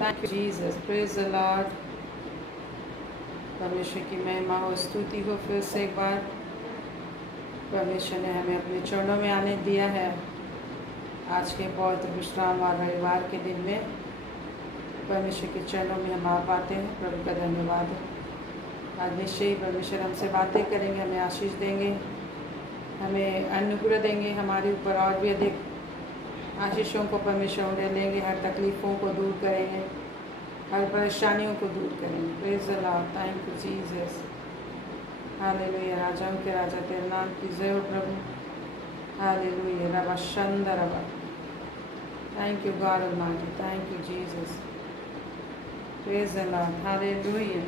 Thank you, Jesus. Praise the Lord. परमेश्वर की महिमा हो, स्तुति हो। फिर से एक बार परमेश्वर ने हमें अपने चरणों में आने दिया है। आज के पवित्र विश्राम और रविवार के दिन में परमेश्वर के चरणों में हम आ पाते हैं। प्रभु का धन्यवाद है। आज निश्चय ही परमेश्वर हमसे बातें करेंगे, हमें आशीष देंगे, हमें अनुग्रह देंगे, हमारे ऊपर और भी अधिक आशीषों को परमेश्वर उन्हें लेंगे, हर तकलीफ़ों को दूर करेंगे, हर परेशानियों को दूर करेंगे। Praise the Lord. Thank you Jesus. Hallelujah. राजाओं के राजा तेरे नाम की जय हो प्रभु। Hallelujah. Rava शंद rava. Thank you God almighty. Thank you Jesus. Praise the Lord. Hallelujah.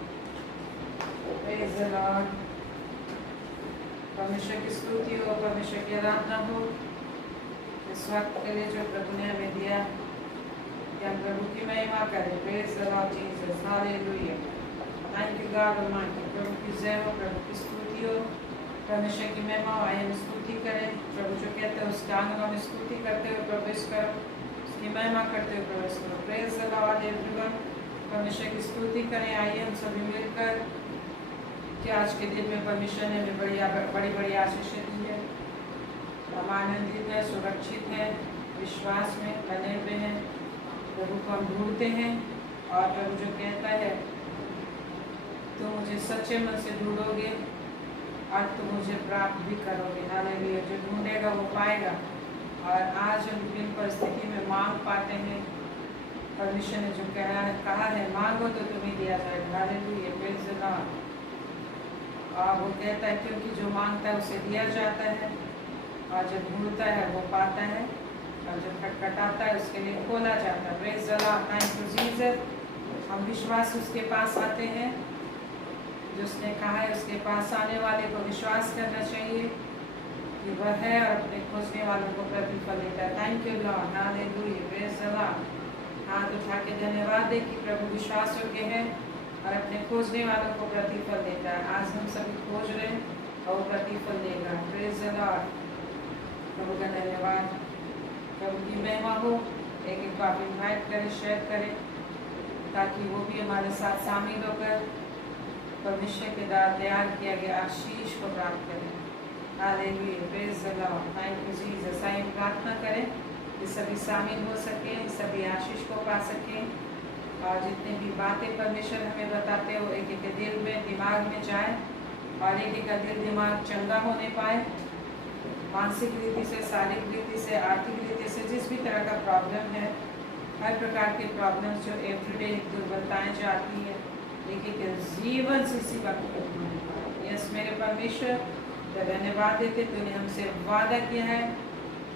Praise the Lord. परमेश्वर की स्तुति हो, परमेश्वर की आराधना हो। इस वक्त के लिए जो प्रभु ने हमें दिया कि हम प्रभु की महिमा करें। Praise the Lord Jesus. Hallelujah. Thank you God almighty. प्रभु की जय हो, प्रभु की स्तुति हो, परमेश्वर की महिमा हो। आइए हम स्तुति करें। प्रभु जो कहते हैं उसके आंगनों में स्तुति करते हुए प्रवेश करो, उसकी महिमा करते हुए प्रवेश करो। Praise the Lord everyone. परमेश्वर की स्तुति करें। आइए हम सभी मिलकर कि आज के दिन में परमेश्वर ने हमें बड़ी बड़ी आशीषें दी है। हम आनंदित हैं, सुरक्षित हैं, विश्वास में बने हुए हैं। प्रभु को हम ढूंढते हैं और प्रभु जो कहता है तुम मुझे सच्चे मन से ढूंढोगे और तुम मुझे प्राप्त भी करोगे। हालेलुया। जो ढूंढेगा वो पाएगा। और आज हम विभिन्न परिस्थिति में मांग पाते हैं। परमेश्वर ने जो कहा है मांगो तो तुम्हें दिया जाएगा। हालेलुया। Praise the Lord. और वो कहता है क्योंकि जो मांगता है उसे दिया जाता है, और जब ढूंढता है वो पाता है, और जब खटखटाता है उसके लिए खोला जाता है। Praise the Lord. Thank you Jesus. हम विश्वास उसके पास आते हैं। जो उसने कहा है उसके पास आने वाले को विश्वास करना चाहिए कि वह है और अपने खोजने वालों को प्रतिफल देता है। Thank you Lord. Hallelujah. Praise the Lord. हाथ उठा के धन्यवाद दे कि प्रभु विश्वास योग्य है और अपने खोजने वालों को प्रतिफल देता है। आज हम सभी खोज रहे हैं और वो प्रतिफल देगा। Praise the Lord. प्रभु का धन्यवाद। प्रभु की महिमा हो। एक एक को आप इन्वाइट करें, शेयर करें, ताकि वो भी हमारे साथ शामिल होकर परमेश्वर के द्वारा तैयार किया गया आशीष को प्राप्त करें। Hallelujah. Praise the Lord. Thank you Jesus. आइए प्रार्थना करें कि सभी शामिल हो सकें, सभी आशीष को पा सकें, और जितनी भी बातें परमेश्वर हमें बताते हो एक एक दिल में, दिमाग में जाए, और एक एक का दिल दिमाग चंगा होने पाए। मानसिक रीति से, शारीरिक रीति से, आर्थिक रीति से, जिस भी तरह का प्रॉब्लम है, हर प्रकार के प्रॉब्लम्स जो एवरीडे दुर्बलताएं जो आती है, एक एक जीवन से इसी वक्त होने पाए। यस मेरे परमेश्वर, धन्यवाद देते तूने हमसे वादा किया है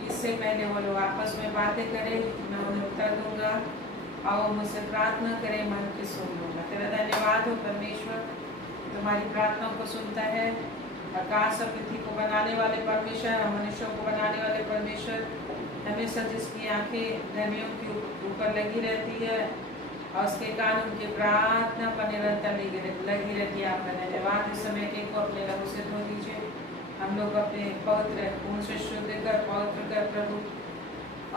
इससे पहले वो लोग आपस में बातें करें, मैं उन्हें उत्तर दूंगा, और मुझसे प्रार्थना करें, मन की सुन लूँगा। तेरा धन्यवाद हो परमेश्वर, तुम्हारी प्रार्थनाओं को सुनता है। आकाश और पृथ्वी को बनाने वाले परमेश्वर, मनुष्यों को बनाने वाले परमेश्वर, हमेशा जिसकी आंखें धर्मियों के ऊपर लगी रहती है और उसके कारण उनकी प्रार्थना पर निरंतर लगी रहती है। आपका धन्यवाद। इस समय के को अपने लहू से धो दीजिए। हम लोग अपने पवित्र खून से शुद्ध कर, पवित्र कर प्रभु,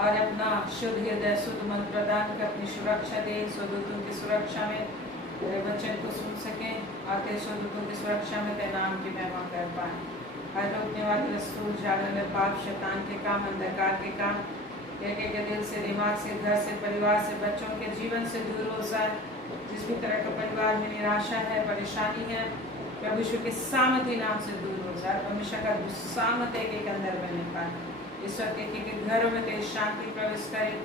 और अपना शुद्ध हृदय, शुद्ध मन प्रदान कर, अपनी सुरक्षा दे। स्वदूतों की सुरक्षा में तेरे वचन को सुन सकें, और तेरे स्वदूतों की सुरक्षा में तेरे नाम की महिमा कर पाए। हर रोकने वाले रसूल, जागरण, पाप, शैतान के काम, अंधकार के काम, एक एक दिल से, दिमाग से, घर से, परिवार से, बच्चों के जीवन से दूर हो जाए। जिस भी तरह का परिवार में निराशा है, परेशानी है, प्रभु यीशु के सामर्थ्य नाम से दूर हो जाए। परमेश्वर का सामर्थ्य एक एक अंदर बने पाए। इस वक्त एक एक घरों में तेरी शांति प्रवेश करे,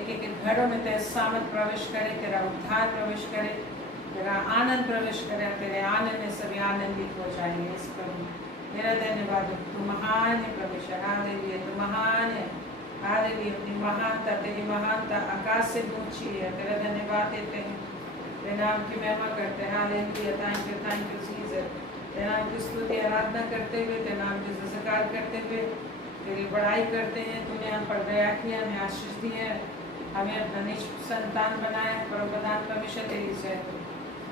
एक एक घरों में तेरे सामर्थ प्रवेश करे, तेरा उद्धार प्रवेश करे, तेरा आनंद प्रवेश करे। तेरे आनंद में सभी आनंदित हो जाएंगे। इस प्रभु मेरा धन्यवाद। तू महान है परमेश्वर। हालेलुया। तू महान है। हालेलुया। अपनी महानता, तेरी महानता आकाश से ऊंची है। तेरा धन्यवाद देते हैं, तेरे नाम की महिमा करते हैं। हालेलुया। Thank you Jesus. तेरे नाम की स्तुति आराधना करते हुए, तेरे नाम की जयकार करते हुए तेरी बड़ाई करते हैं। तूने हम पर दया किया, हमें आशीष दी है, हमें अपना निज संतान बनाया। प्रभुदान परमेश्वर तेरी से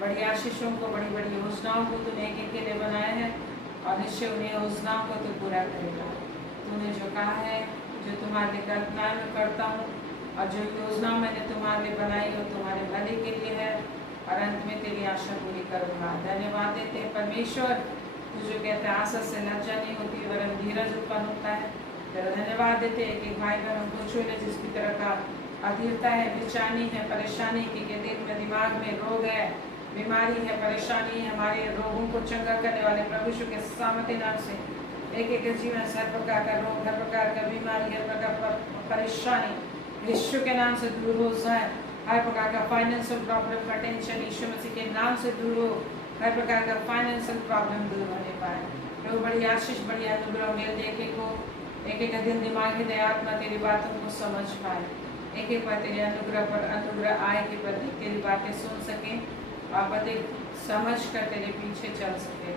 बड़ी आशीषों को, बड़ी बड़ी योजनाओं को तूने एक एक के लिए बनाया है, और निश्चय उन्हें योजनाओं को तू पूरा करेगा। तूने जो कहा है, जो तुम्हारे कल्पना में करता हूँ, और जो योजना मैंने तुम्हारे लिए बनाई हो तुम्हारे भले के लिए है और अंत में तेरी आशा पूरी करूँगा। धन्यवाद देते हैं परमेश्वर, तू जो कहते हैं आशा से लज्जा नहीं होती वरन धीरज उत्पन्न होता है। तेरा धन्यवाद देते हैं कि भाई बहनों को छूने जिसकी तरह का अधीरता है, बेचैनी है, परेशानी की के दिल में दिमाग में रोग है, बीमारी है, परेशानी है, हमारे रोगों को चंगा करने वाले प्रभु यीशु के सामर्थ्य नाम से एक एक जीवन से हर प्रकार का रोग, हर प्रकार का बीमारी, हर प्रकार का परेशानी यीशु के नाम से दूर हो जाए। हर प्रकार का फाइनेंशियल प्रॉब्लम का टेंशन यीशु मसीह के नाम से दूर हो। हर प्रकार का फाइनेंशियल प्रॉब्लम दूर होने पाए। प्रभु बड़ी आशीष, बड़ी अनुग्रह मेल देखे को एक एक दिन दिमाग की आत्मा तेरी बातों को समझ पाए। एक एक बार तेरे अनुग्रह पर अनुग्रह आए कि प्रति तेरी बातें सुन सके और प्रति समझ कर तेरे पीछे चल सके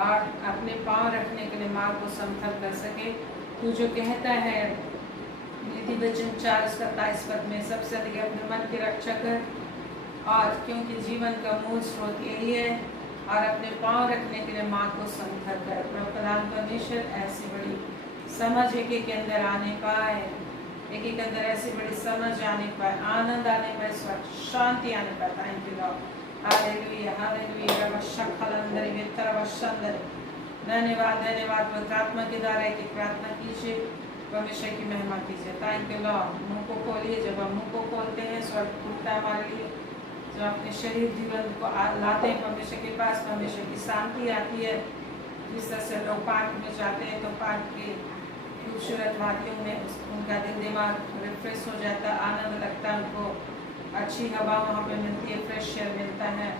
और अपने पाँव रखने के लिए मार्ग को समतल कर सके। तू जो कहता है नीति वचन 4:27 पद में सबसे अधिक अपने मन की रक्षा कर, और क्योंकि जीवन का मूल स्रोत यही है, और अपने पाँव रखने के लिए मार्ग को समतल कर। प्रभु परमेश्वर ऐसी बड़ी समझ एक एक के अंदर आने पाए, एक एक अंदर ऐसी बड़ी समझ आने पाए, आनंद आने पाए, शांति आने पाए। Thank you Lord, hallelujah hallelujah. रवशखलंदर वितरवशंदर, धन्यवाद धन्यवाद। पवित्र आत्मा के द्वारा एक प्रार्थना कीजिए, परमेश्वर की महिमा कीजिए। Thank you Lord. मुंह को खोलिए, जब हम मुंह को खोलते हैं स्वर्ग खुलता है हमारे लिए। जब अपने शरीर जीवन को लाते हैं परमेश्वर के पास, परमेश्वर की शांति आती है। जिस तरह से लोग पार्क में जाते हैं तो पार्क के खूबसूरत वादियों में उनका दिल दिमाग रिफ्रेश हो जाता है, आनंद लगता है उनको, अच्छी हवा वहाँ पे मिलती है, फ्रेश एयर मिलता है।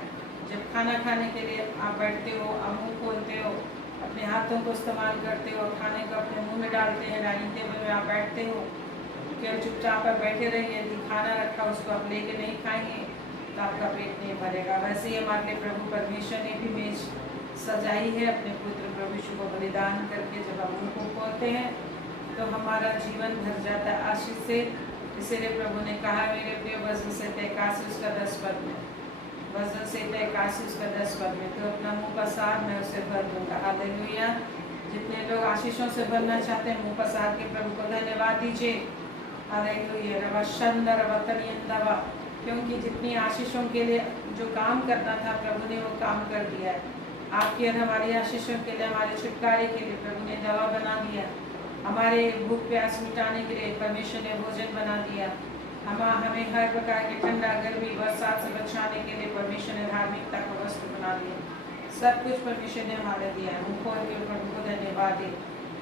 जब खाना खाने के लिए आप बैठते हो, आप मुँह खोलते हो, अपने हाथों को इस्तेमाल करते हो, खाने को अपने मुंह में डालते हैं, डाइनिंग टेबल में आप बैठते हो, केवल चुपचाप पर बैठे रहिए। यदि खाना रखा उसको आप लेके नहीं खाएंगे तो आपका पेट नहीं भरेगा। वैसे ही हमारे लिए प्रभु परमेश्वर ने भी मेज सजाई है अपने पुत्र प्रभु यीशु को बलिदान करके। जब हम मुँह को खोलते हैं तो हमारा जीवन भर जाता है आशीष से। इसीलिए प्रभु ने कहा मेरे प्रिय वजन से 81 उसका 10 पद में, वजन से 81 उसका 10 पद में, तो अपना मुँह पसार मैं उसे भर दूंगा। हालेलुया। जितने लोग आशीषों से भरना चाहते हैं मुँह पसार के प्रभु को धन्यवाद दीजिए। हालेलुया। रवशंदर वतनियंदवा, क्योंकि जितनी आशीषों के लिए जो काम करना था प्रभु ने वो काम कर दिया है। आपकी और हमारी आशीषों के लिए, हमारे छुटकारे के लिए प्रभु ने दवा बना दिया। हमारे भूख प्यास मिटाने के लिए परमेश्वर ने भोजन बना दिया। हमें हर प्रकार के ठंडा गर्मी बरसात से बचाने के लिए परमेश्वर ने धार्मिकता का वस्त्र बना दिया। सब कुछ परमेश्वर ने हमारे दिया है। मुँह खोल के प्रभु को धन्यवाद दे,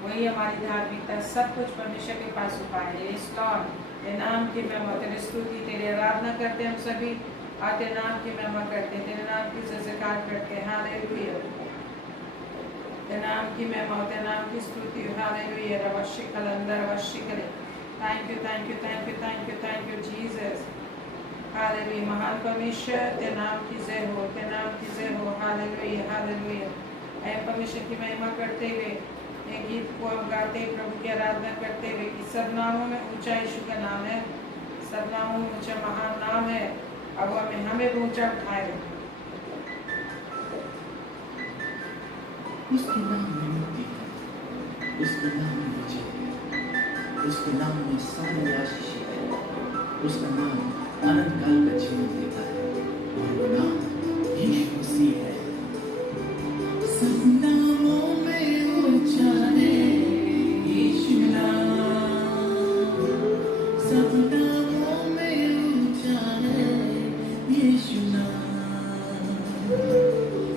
वही हमारी धार्मिकता। सब कुछ परमेश्वर के पास उपाय है। इस लॉर्ड तेरे नाम की महिमा, तेरी स्तुति, तेरी आराधना करते हैं हम सभी, और तेरे नाम की महिमा करते हैं, तेरे नाम की जयकार करते हैं। हालेलुया। तेरे नाम की महिमा, तेरे नाम की स्तुति। हालेलुया। रवशिकलंदर रवशिकले। Thank you thank you thank you thank you thank you Jesus. Hallelujah. महान परमेश्वर तेरे नाम की जय हो, तेरे नाम की जय हो। Hallelujah hallelujah. ऐ परमेश्वर की महिमा करते हुए एक गीत को हम गाते, प्रभु की आराधना करते हुए कि सब नामों में ऊंचा यीशु का नाम है, सब नामों में ऊंचा महान नाम है। अब वो हमें भी ऊंचा उठाएगा। उसके नाम में मुक्ति है, उसके नाम में विजय है, उसके नाम में सारी आशीष है, उसका नाम अनंत काल का जीवन देता है, और वो नाम यीशु मसीह है। सब नामों में ऊंचा है यीशु नाम, सब नामों में ऊंचा है यीशु नाम,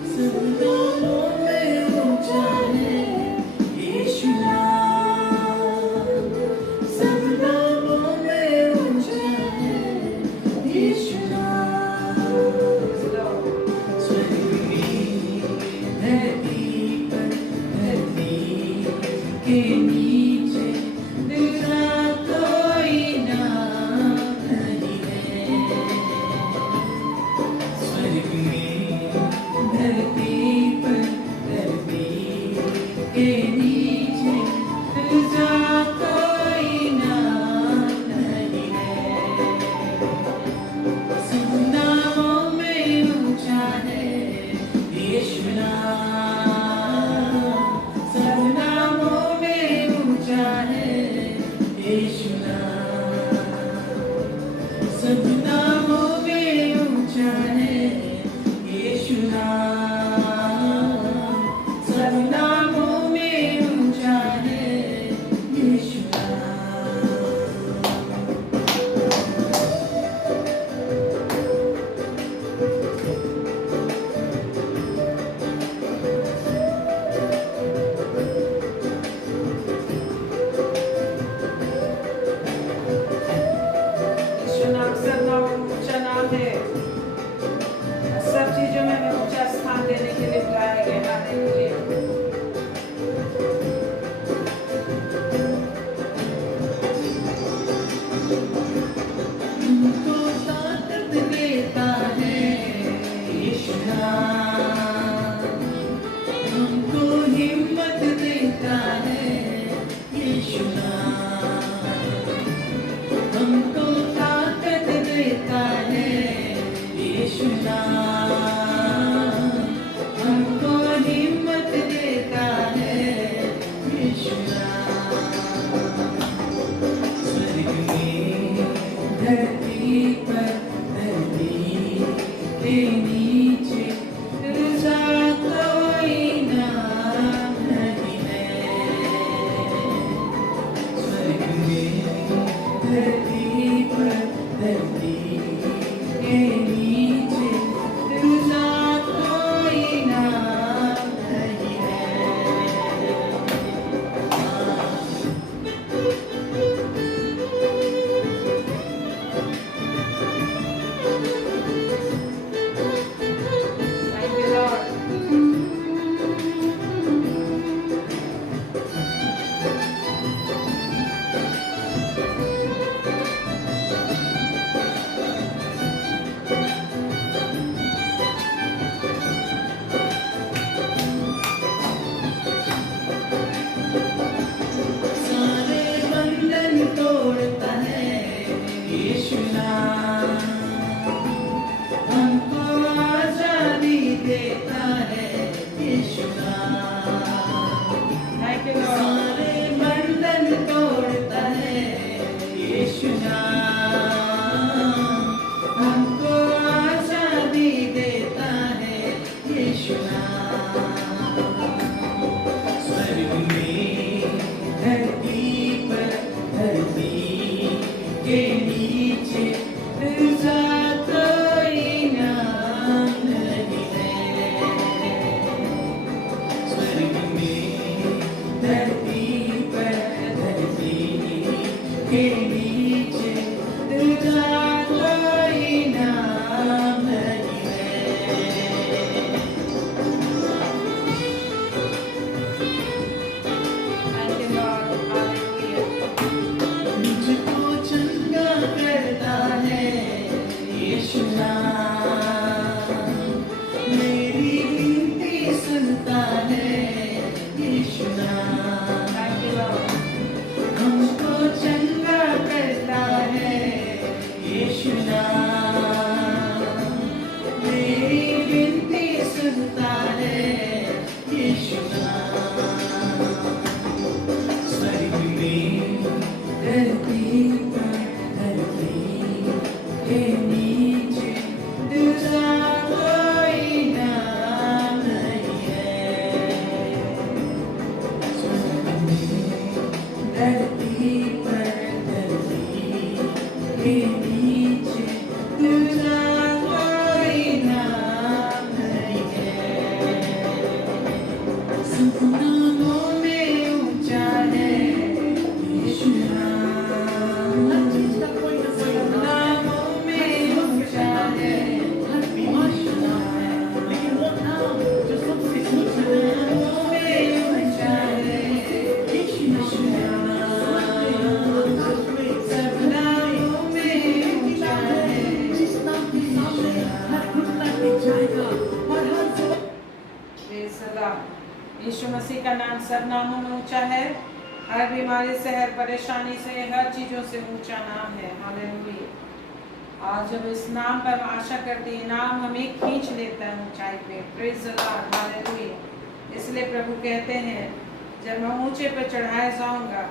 सब नामों में ऊंचा है यीशु नाम, सब नामों में ऊंचा है यीशु नाम। स्वर्ग में धरती पर, धरती के नीचे दूसरा कोई नाम नहीं है। स्वर्ग में धरती पर, धरती के नीचे दूसरा कोई नाम नहीं है। के नीचे दूजा कोई नाम नहीं है। Thank you, Lord. सारे बंधन तोड़ता है यीशु नाम, हमको आजादी देता है यीशु नाम। Thank you, Lord. सारे बंधन तोड़ता है यीशु नाम, हमको आजादी देता है यीशु नाम। स्वर्ग में धरती पर धरती के नीचे दूजा कोई नाम नहीं है। स्वर्ग में धरती पर धरती के नीचे दूजा कोई नाम नहीं है। Thank you, Lord. Hallelujah. मुझको चंगा करता है यीशु नाम, मेरी विनती सुनता है यीशु नाम। Thank you, Lord. हमको चंगा करता है यीशु नाम, मेरी विनती सुनता है यीशु नाम। स्वर्ग में धरती पर धरती के नीचे दूजा कोई नाम नहीं है। स्वर्ग में धरती पर धरती के नीचे दूजा कोई नाम नहीं है। सब नामों में ऊंचा है यीशु नाम, सब नामों में ऊंचा है यीशु नाम, नामों में ऊंचा है यीशु नाम, सब नामों में ऊंचा है यीशु नाम। Praise the Lord. यीशु मसीह का नाम सब नामों में ऊंचा है। हर बीमारी से, हर परेशानी से, हर चीजों से ऊंचा नाम है। हालेलुया। आज जब इस नाम पर हम आशा करते हैं, नाम हमें खींच लेता है ऊंचाई पे। Praise the Lord. हालेलुया। इसलिए प्रभु कहते हैं, जब मैं ऊंचे पर चढ़ाया जाऊंगा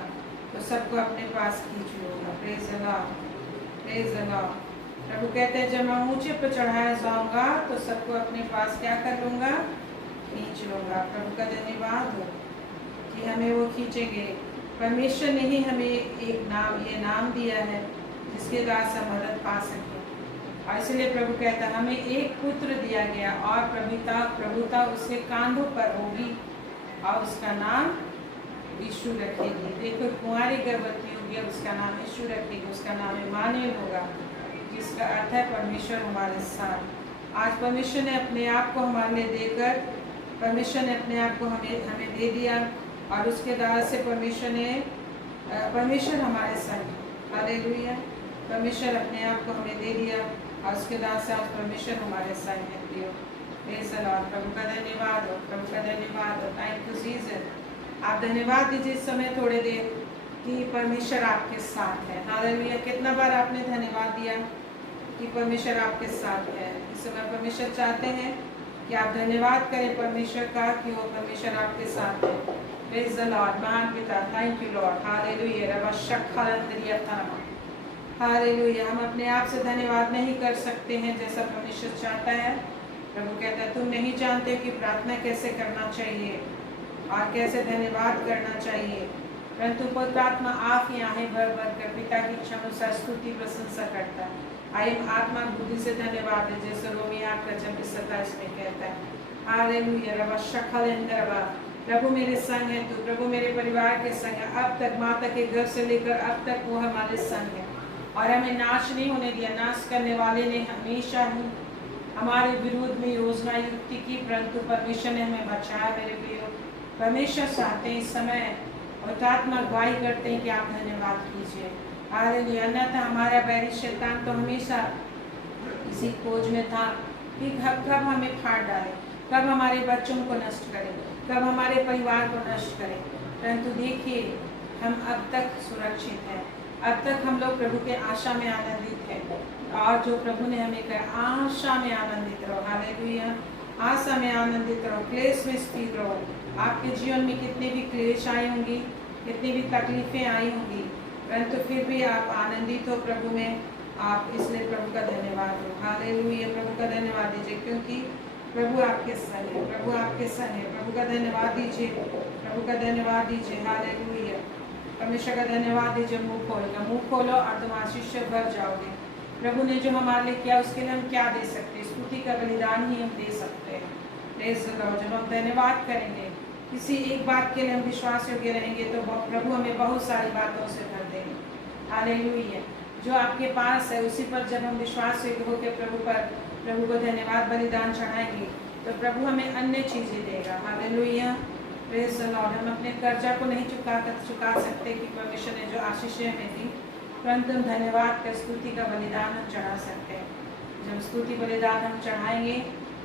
तो सबको अपने पास खींच लूंगा। Praise the Lord. Praise the Lord. प्रभु कहते हैं, जब मैं ऊंचे पर चढ़ाया जाऊंगा तो सबको अपने पास क्या कर लूंगा? खींच लूंगा। प्रभु का धन्यवाद हो कि हमें वो खींचेंगे। परमेश्वर ने ही हमें एक नाम, ये नाम दिया है जिसके द्वारा से मदद पा सके। और इसलिए प्रभु कहता है, हमें एक पुत्र दिया गया और प्रभुता उसके कांधों पर होगी और उसका नाम यीशु रखेगी। देखो, कुंवारी गर्भवती होगी, अब उसका नाम यीशु रखेगी। उसका नाम इम्मानुएल होगा, जिसका अर्थ है परमेश्वर हमारे साथ। आज परमेश्वर ने अपने आप को हमारे लिए देकर, परमेश्वर ने अपने आप को हमें दे दिया और उसके द्वारा से परमेश्वर हमारे संग। हालेलुया। परमेश्वर अपने आप को हमें दे दिया और उसके द्वारा से आज परमेश्वर हमारे संग है। प्रियो, प्रेज़ द लॉर्ड। प्रभु का धन्यवाद हो, प्रभु का धन्यवाद हो। Thank you Jesus. आप धन्यवाद दीजिए इस समय थोड़े देर कि परमेश्वर आपके साथ है। हालेलुया। कितना बार आपने धन्यवाद दिया कि परमेश्वर आपके साथ है। इस समय परमेश्वर चाहते हैं कि आप धन्यवाद करें परमेश्वर का कि वो परमेश्वर आपके साथ है। Praise the Lord. महान पिता, thank you Lord. Hallelujah. Rava शक्खलंदरिया तनमा। Hallelujah. हम अपने आप से धन्यवाद नहीं कर सकते हैं जैसा परमेश्वर चाहता है। प्रभु कहता है, तुम नहीं जानते कि प्रार्थना कैसे करना चाहिए और कैसे धन्यवाद करना चाहिए, परंतु पवित्र आत्मा आप यहाँ भर भर कर पिता की इच्छा अनुसार स्तुति प्रशंसा करता है। आई आत्मा बुद्धि से धन्यवाद है, जैसे रोमी 8:26-27 में कहता है। हालेलुया रवा शखलेंद्रवा, प्रभु मेरे संग है तू, प्रभु मेरे परिवार के संग है। अब तक माता के घर से लेकर अब तक वो हमारे संग है और हमें नाश नहीं होने दिया। नाश करने वाले ने हमेशा ही हमारे विरोध में योजना युक्ति की, परंतु परमेश्वर ने हमें बचाया। मेरे प्रियो, परमेश्वर चाहते हैं इस समय और आत्मा गवाही करते हैं कि आप धन्यवाद कीजिए। हालेलुया। अन्यथा हमारा बैरी शैतान तो हमेशा इसी खोज में था कि कब हमें फाड़ डाले, कब हमारे बच्चों को नष्ट करे, कब हमारे परिवार को नष्ट करे। परंतु देखिए, हम अब तक सुरक्षित हैं, अब तक हम लोग प्रभु के आशा में आनंदित हैं। और जो प्रभु ने हमें कहा, आशा में आनंदित रहो। हालेलुया। आशा में आनंदित रहो, क्लेश में स्थिर रहो। आपके जीवन में कितने भी क्लेश आई होंगी, कितनी भी तकलीफें आई होंगी, परंतु फिर भी आप आनंदित हो प्रभु में। आप इसलिए प्रभु का धन्यवाद हो। हालेलुया। प्रभु का धन्यवाद दीजिए, क्योंकि प्रभु आपके संग है, प्रभु आपके संग है। प्रभु का धन्यवाद दीजिए, प्रभु का धन्यवाद दीजिए। हालेलुया। परमेश्वर का धन्यवाद दीजिए। मुंह खोलो और तुम आशीष से भर जाओगे। प्रभु ने जो हमारे लिए किया उसके लिए हम क्या दे सकते हैं? स्तुति का बलिदान ही हम दे सकते हैं। Praise the Lord. जब हम धन्यवाद करेंगे, किसी एक बात के लिए हम विश्वास योग्य रहेंगे, तो प्रभु हमें बहुत सारी बातों से भर देंगे। हालेलुया। जो आपके पास है उसी पर जब हम विश्वास योग्य होकर प्रभु को धन्यवाद बलिदान चढ़ाएंगे, तो प्रभु हमें अन्य चीजें देगा। हालेलुया। Praise the Lord. हम अपने कर्जा को नहीं चुका सकते कि परमेश्वर ने जो आशीषें हमें दी, परंतु हम धन्यवाद का स्तुति का बलिदान हम चढ़ा सकते हैं। जब स्तुति बलिदान हम चढ़ाएंगे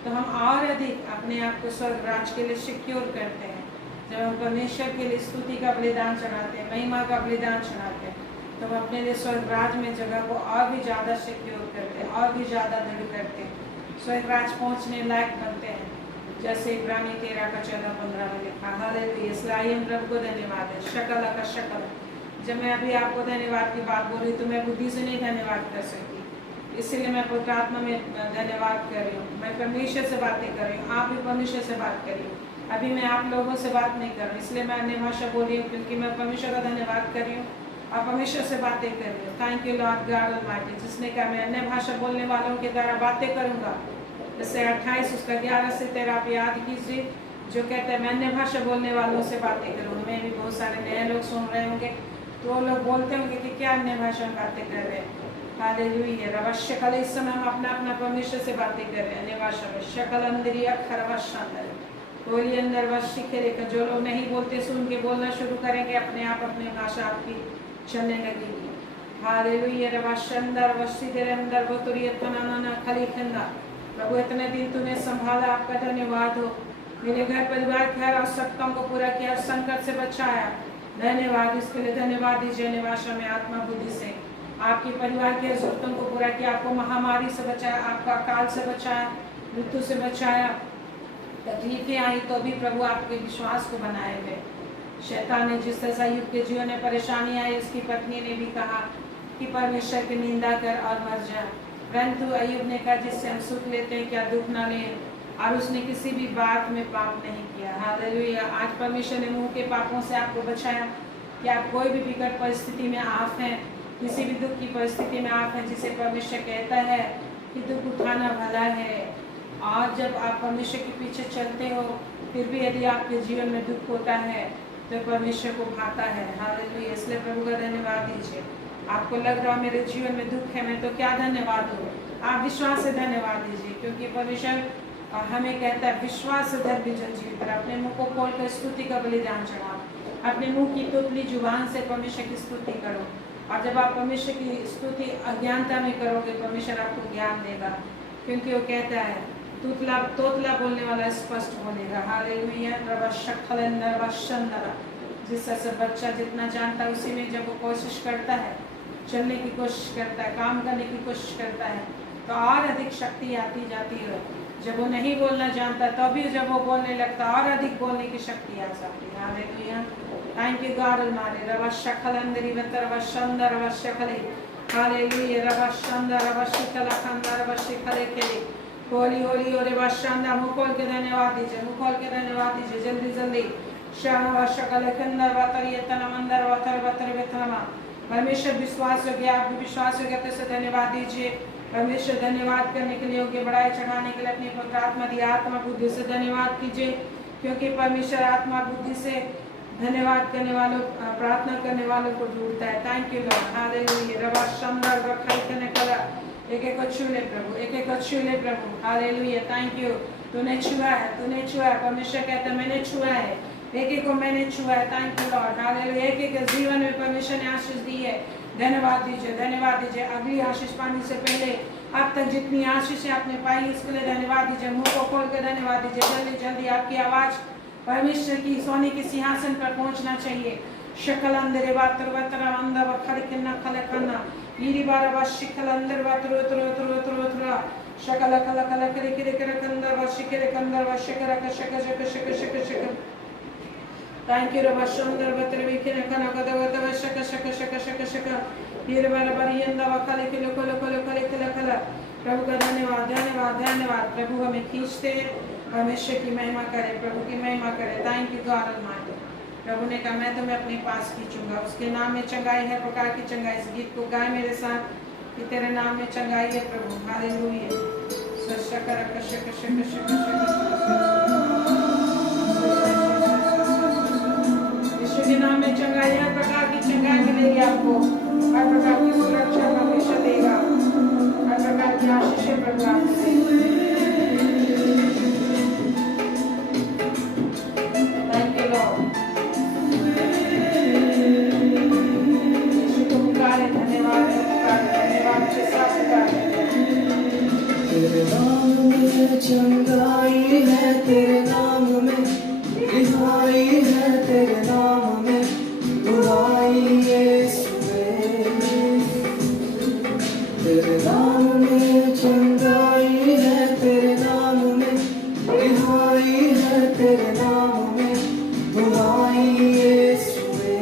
तो हम और अधिक अपने आप को स्वर्ग राज के लिए सिक्योर करते हैं। जब हम परमेश्वर के लिए स्तुति का बलिदान चढ़ाते हैं, महिमा का बलिदान चढ़ाते हैं, तो हम अपने लिए स्वर्ग राज में जगह को और भी ज़्यादा सिक्योर करते हैं, और भी ज़्यादा दृढ़ करते हैं, स्वर्ग राज पहुँचने लायक बनते हैं, जैसे इब्रानी 13:14-15 में लिखा। हालेलुया। इसलिए हम प्रभु को धन्यवाद है। शकल का शकल। जब मैं अभी आपको धन्यवाद की बात बोल रही तो मैं बुद्धि से नहीं धन्यवाद कर सकती, इसलिए मैं पवित्र आत्मा में धन्यवाद कर रही हूँ। मैं परमेश्वर से बातें कर रही हूँ, आप भी परमेश्वर से बात करिए। अभी मैं आप लोगों से बात नहीं कर रही, इसलिए मैं अन्य भाषा बोल रही हूँ, क्योंकि मैं परमेश्वर का धन्यवाद कर रही हूँ और परमेश्वर से बातें कर रही हूँ। Thank you Lord God almighty, जिसने कहा मैं अन्य भाषा बोलने वालों के द्वारा बातें करूँगा। जैसे 28 उसका 11 से 13 आप याद कीजिए, जो कहते हैं मैं अन्य भाषा बोलने वालों से बातें करूँगा। मैं भी बहुत सारे नए लोग सुन रहे होंगे, तो वो लोग बोलते होंगे कि क्या अन्य भाषा में बातें कर रहे हैं। हालेलुया। रवश्य कल इस समय हम अपना परमेश्वर से बातें कर रहे हैं अन्य भाषा में। शकल अंदर अक्षर अंदर बोली अंदर वश्य खेलेगा। जो लोग नहीं बोलते सुन के बोलना शुरू करेंगे, अपने आप अपनी भाषा आपकी चलने लगेगी। हालेलुया। रवश्य अंदर वश्य तेरे अंदर वो तुरी इतना खली खंदा। प्रभु इतने दिन तूने संभाला, आपका धन्यवाद हो। मेरे घर परिवार खैर और सब काम को पूरा किया, संकट से बचाया। धन्यवाद, इसके लिए धन्यवाद दीजिए। निवासा में आत्मा बुद्धि से आपके परिवार की जरूरतों को पूरा किया, आपको महामारी से बचाया, आपका अकाल से बचाया, मृत्यु से बचाया। तकलीफें आई तो भी प्रभु आपके विश्वास को बनाए हुए। शैतान ने जिस तरह अय्यूब के जीवन में परेशानी आई, उसकी पत्नी ने भी कहा कि परमेश्वर की निंदा कर और मर जा, परंतु अय्यूब ने कहा जिससे हम सुख लेते हैं क्या दुख ना लें, और उसने किसी भी बात में पाप नहीं किया। हालेलुया। आज परमेश्वर ने मुंह के पापों से आपको बचाया कि आप कोई भी विकट परिस्थिति में आप हैं, किसी भी दुख की परिस्थिति में आप हैं, जिसे परमेश्वर कहता है कि दुख उठाना भला है। और जब आप परमेश्वर के पीछे चलते हो, फिर भी यदि आपके जीवन में दुख होता है तो परमेश्वर को भाता है। हालेलुया। इसलिए प्रभु का धन्यवाद दीजिए। आपको लग रहा मेरे जीवन में दुख है, मैं तो क्या धन्यवाद हो, आप विश्वास से धन्यवाद दीजिए, क्योंकि परमेश्वर हमें कहता है विश्वास से धर्मी जन जीवित रहे। अपने मुंह को खोलकर स्तुति का बलिदान चढ़ाओ, अपने मुंह की तुतली जुबान से परमेश्वर की स्तुति करो। और जब आप परमेश्वर की स्तुति अज्ञानता में करोगे, परमेश्वर आपको ज्ञान देगा, क्योंकि वो कहता है तोतला बोलने वाला स्पष्ट बोलेगा। हालेलुया। जिस तरह से बच्चा जितना जानता है उसी में जब वो कोशिश करता है, चलने की कोशिश करता है, काम करने की कोशिश करता है, तो और अधिक शक्ति आती जाती है। जब वो नहीं बोलना जानता तभी जब वो बोलने लगता और अधिक बोलने की शक्ति आ जाती है। Hallelujah. Thank you God almighty. रवशखल अंदरी वतर वशंदर वशखले। हालेलुया। रवशंदर वशखल खंदर वशखले के होली होली और वशंदर। मुंह खोल के धन्यवाद दीजिए, मुंह खोल के धन्यवाद दीजिए, जल्दी जल्दी। शरण वशखल खंदर वतर यतन मंदर वतर वतर वेतनमा। परमेश्वर विश्वास हो गया, आप भी विश्वास हो गया तो से धन्यवाद दीजिए। परमेश्वर धन्यवाद करने के लिए योग्य, बढ़ाई चढ़ाने के लिए अपनी पवित्र आत्मा दी, आत्मा बुद्धि से धन्यवाद कीजिए, क्योंकि परमेश्वर आत्मा बुद्धि से धन्यवाद करने वालों, प्रार्थना करने वालों को ढूंढता है। Thank you Lord, hallelujah. रवा शंदर रखाई करने कला, एक एक को छू ले प्रभु, एक एक को छू ले प्रभु, हालेलुया। थैंक यू, तूने छुआ है, तूने छुआ है। परमेश्वर कहता है मैंने छुआ है, एक एक को मैंने छुआ है। Thank you Lord, hallelujah. एक एक जीवन में परमेश्वर ने आशीष दी है, धन्यवाद दीजिए, धन्यवाद दीजिए। अगली आशीष पाने से पहले अब तक जितनी आशीष आपने पाई इसके लिए धन्यवाद दीजिए। मुंह को खोल कर धन्यवाद दीजिए। जल्दी जल्दी आपकी आवाज परमेश्वर की सोने के सिंहासन पर पहुंचना चाहिए। शकल अंदर बातर बतर अंदर बखर किन्ना खले खन्ना ईरी बार बस शिकल अंदर बातर उतर उतर उतर उतर शकल कल कल करे करे करे कंदर बस शिकरे कंदर बस शिकर का शक शक शक शक शक। थैंक यू रब सुंदर बतर विखिन कना कद कद शक शक शक शक शक ईरी बार बार यंदा वखले के लोको लोको लोको लेके लखला। प्रभु का धन्यवाद धन्यवाद धन्यवाद। प्रभु हमें खींचते, परमेश्वर की महिमा करे, प्रभु की महिमा करे। Thank you God almighty. प्रभु ने कहा मैं तुम्हें अपने पास खींचूंगा, उसके नाम में चंगाई है, प्रकार की चंगाई। इस गीत को गाए मेरे साथ कि तेरे नाम में चंगाई है प्रभु, हालेलुया। शकर शक शक शक यीशु के नाम में चंगाई, हर प्रकार की चंगाई मिलेगी आपको, हर प्रकार की सुरक्षा परमेश्वर देगा, हर प्रकार की आशीष प्रभु आपको देगा। Thank you Lord. धन्यवाद धन्यवाद तेरे नाम में चंगाई है, तेरे नाम में रिहाई है, तेरे नाम में बुराई यीशु है। तेरे नाम में चंगाई है, तेरे नाम में रिहाई है, तेरे नाम में बुराई यीशु है।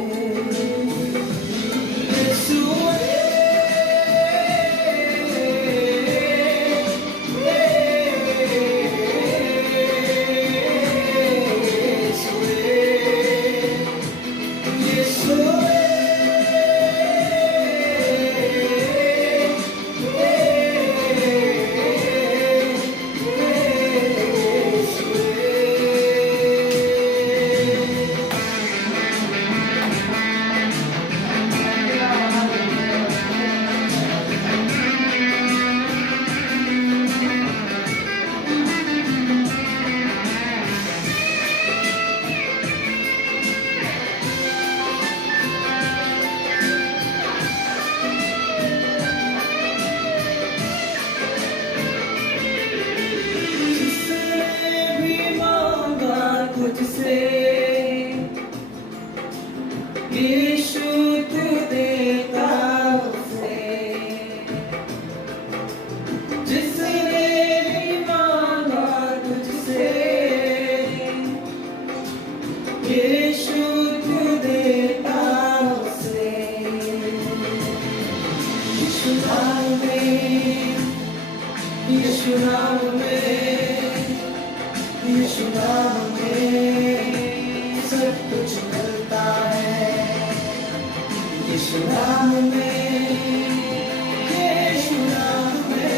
यीशु तू देता उसे, जिसने भी मांगा तुझसे, यीशु तू देता उसे। यीशु नाम में, यीशु नाम में, यीशु नाम में सब कुछ मिलता है। यीशु नाम में, यीशु नाम में,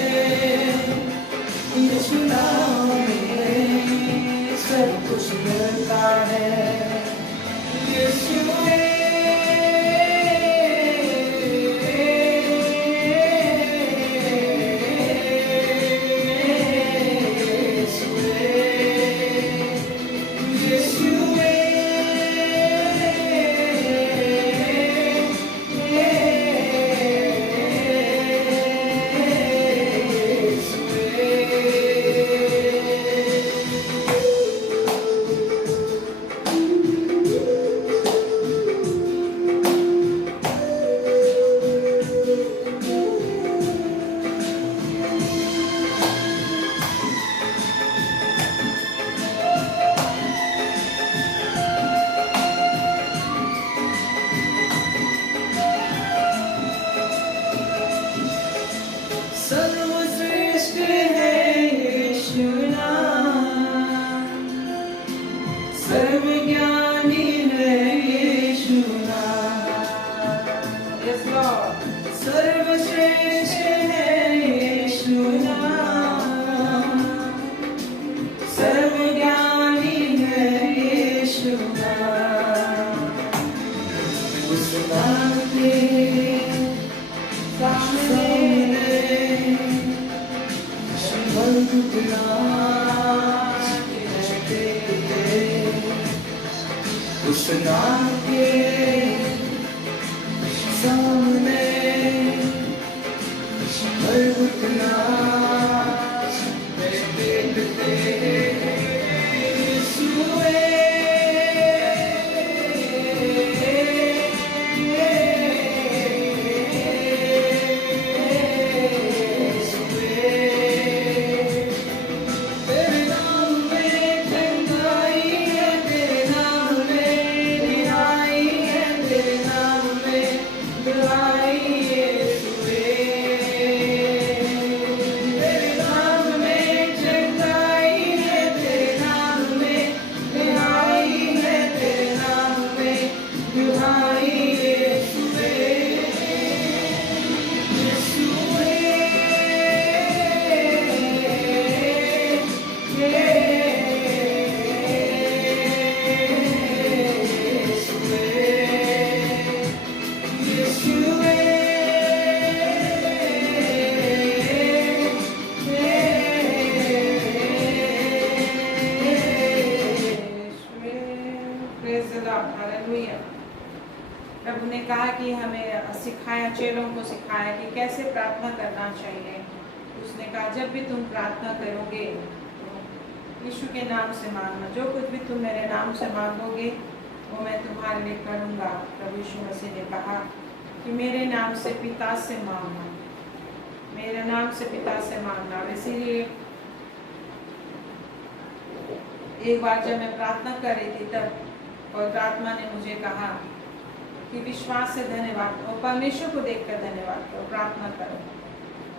यीशु नाम में सब कुछ मिलता है। यीशु सर्वश्रेष्ठ है यीशु नाम, सर्वज्ञानी है यीशु नाम। सर्वश्रेष्ठ है उस नाम के सामने घुटना देखते प्रभु ने कहा कि हमें सिखाया, चेलों को सिखाया कि कैसे प्रार्थना करना चाहिए। उसने कहा जब भी तुम प्रार्थना करोगे तो यीशु के नाम से मांगना, जो कुछ भी तुम मेरे नाम से मांगोगे वो मैं तुम्हारे लिए करूँगा। प्रभु यीशु मसीह ने कहा कि मेरे नाम से पिता से मांगना, मेरे नाम से पिता से मांगना। और इसीलिए एक बार जब मैं प्रार्थना कर रही थी तब और आत्मा ने मुझे कहा कि विश्वास से धन्यवाद करो, परमेश्वर को देखकर धन्यवाद करो, प्रार्थना करो।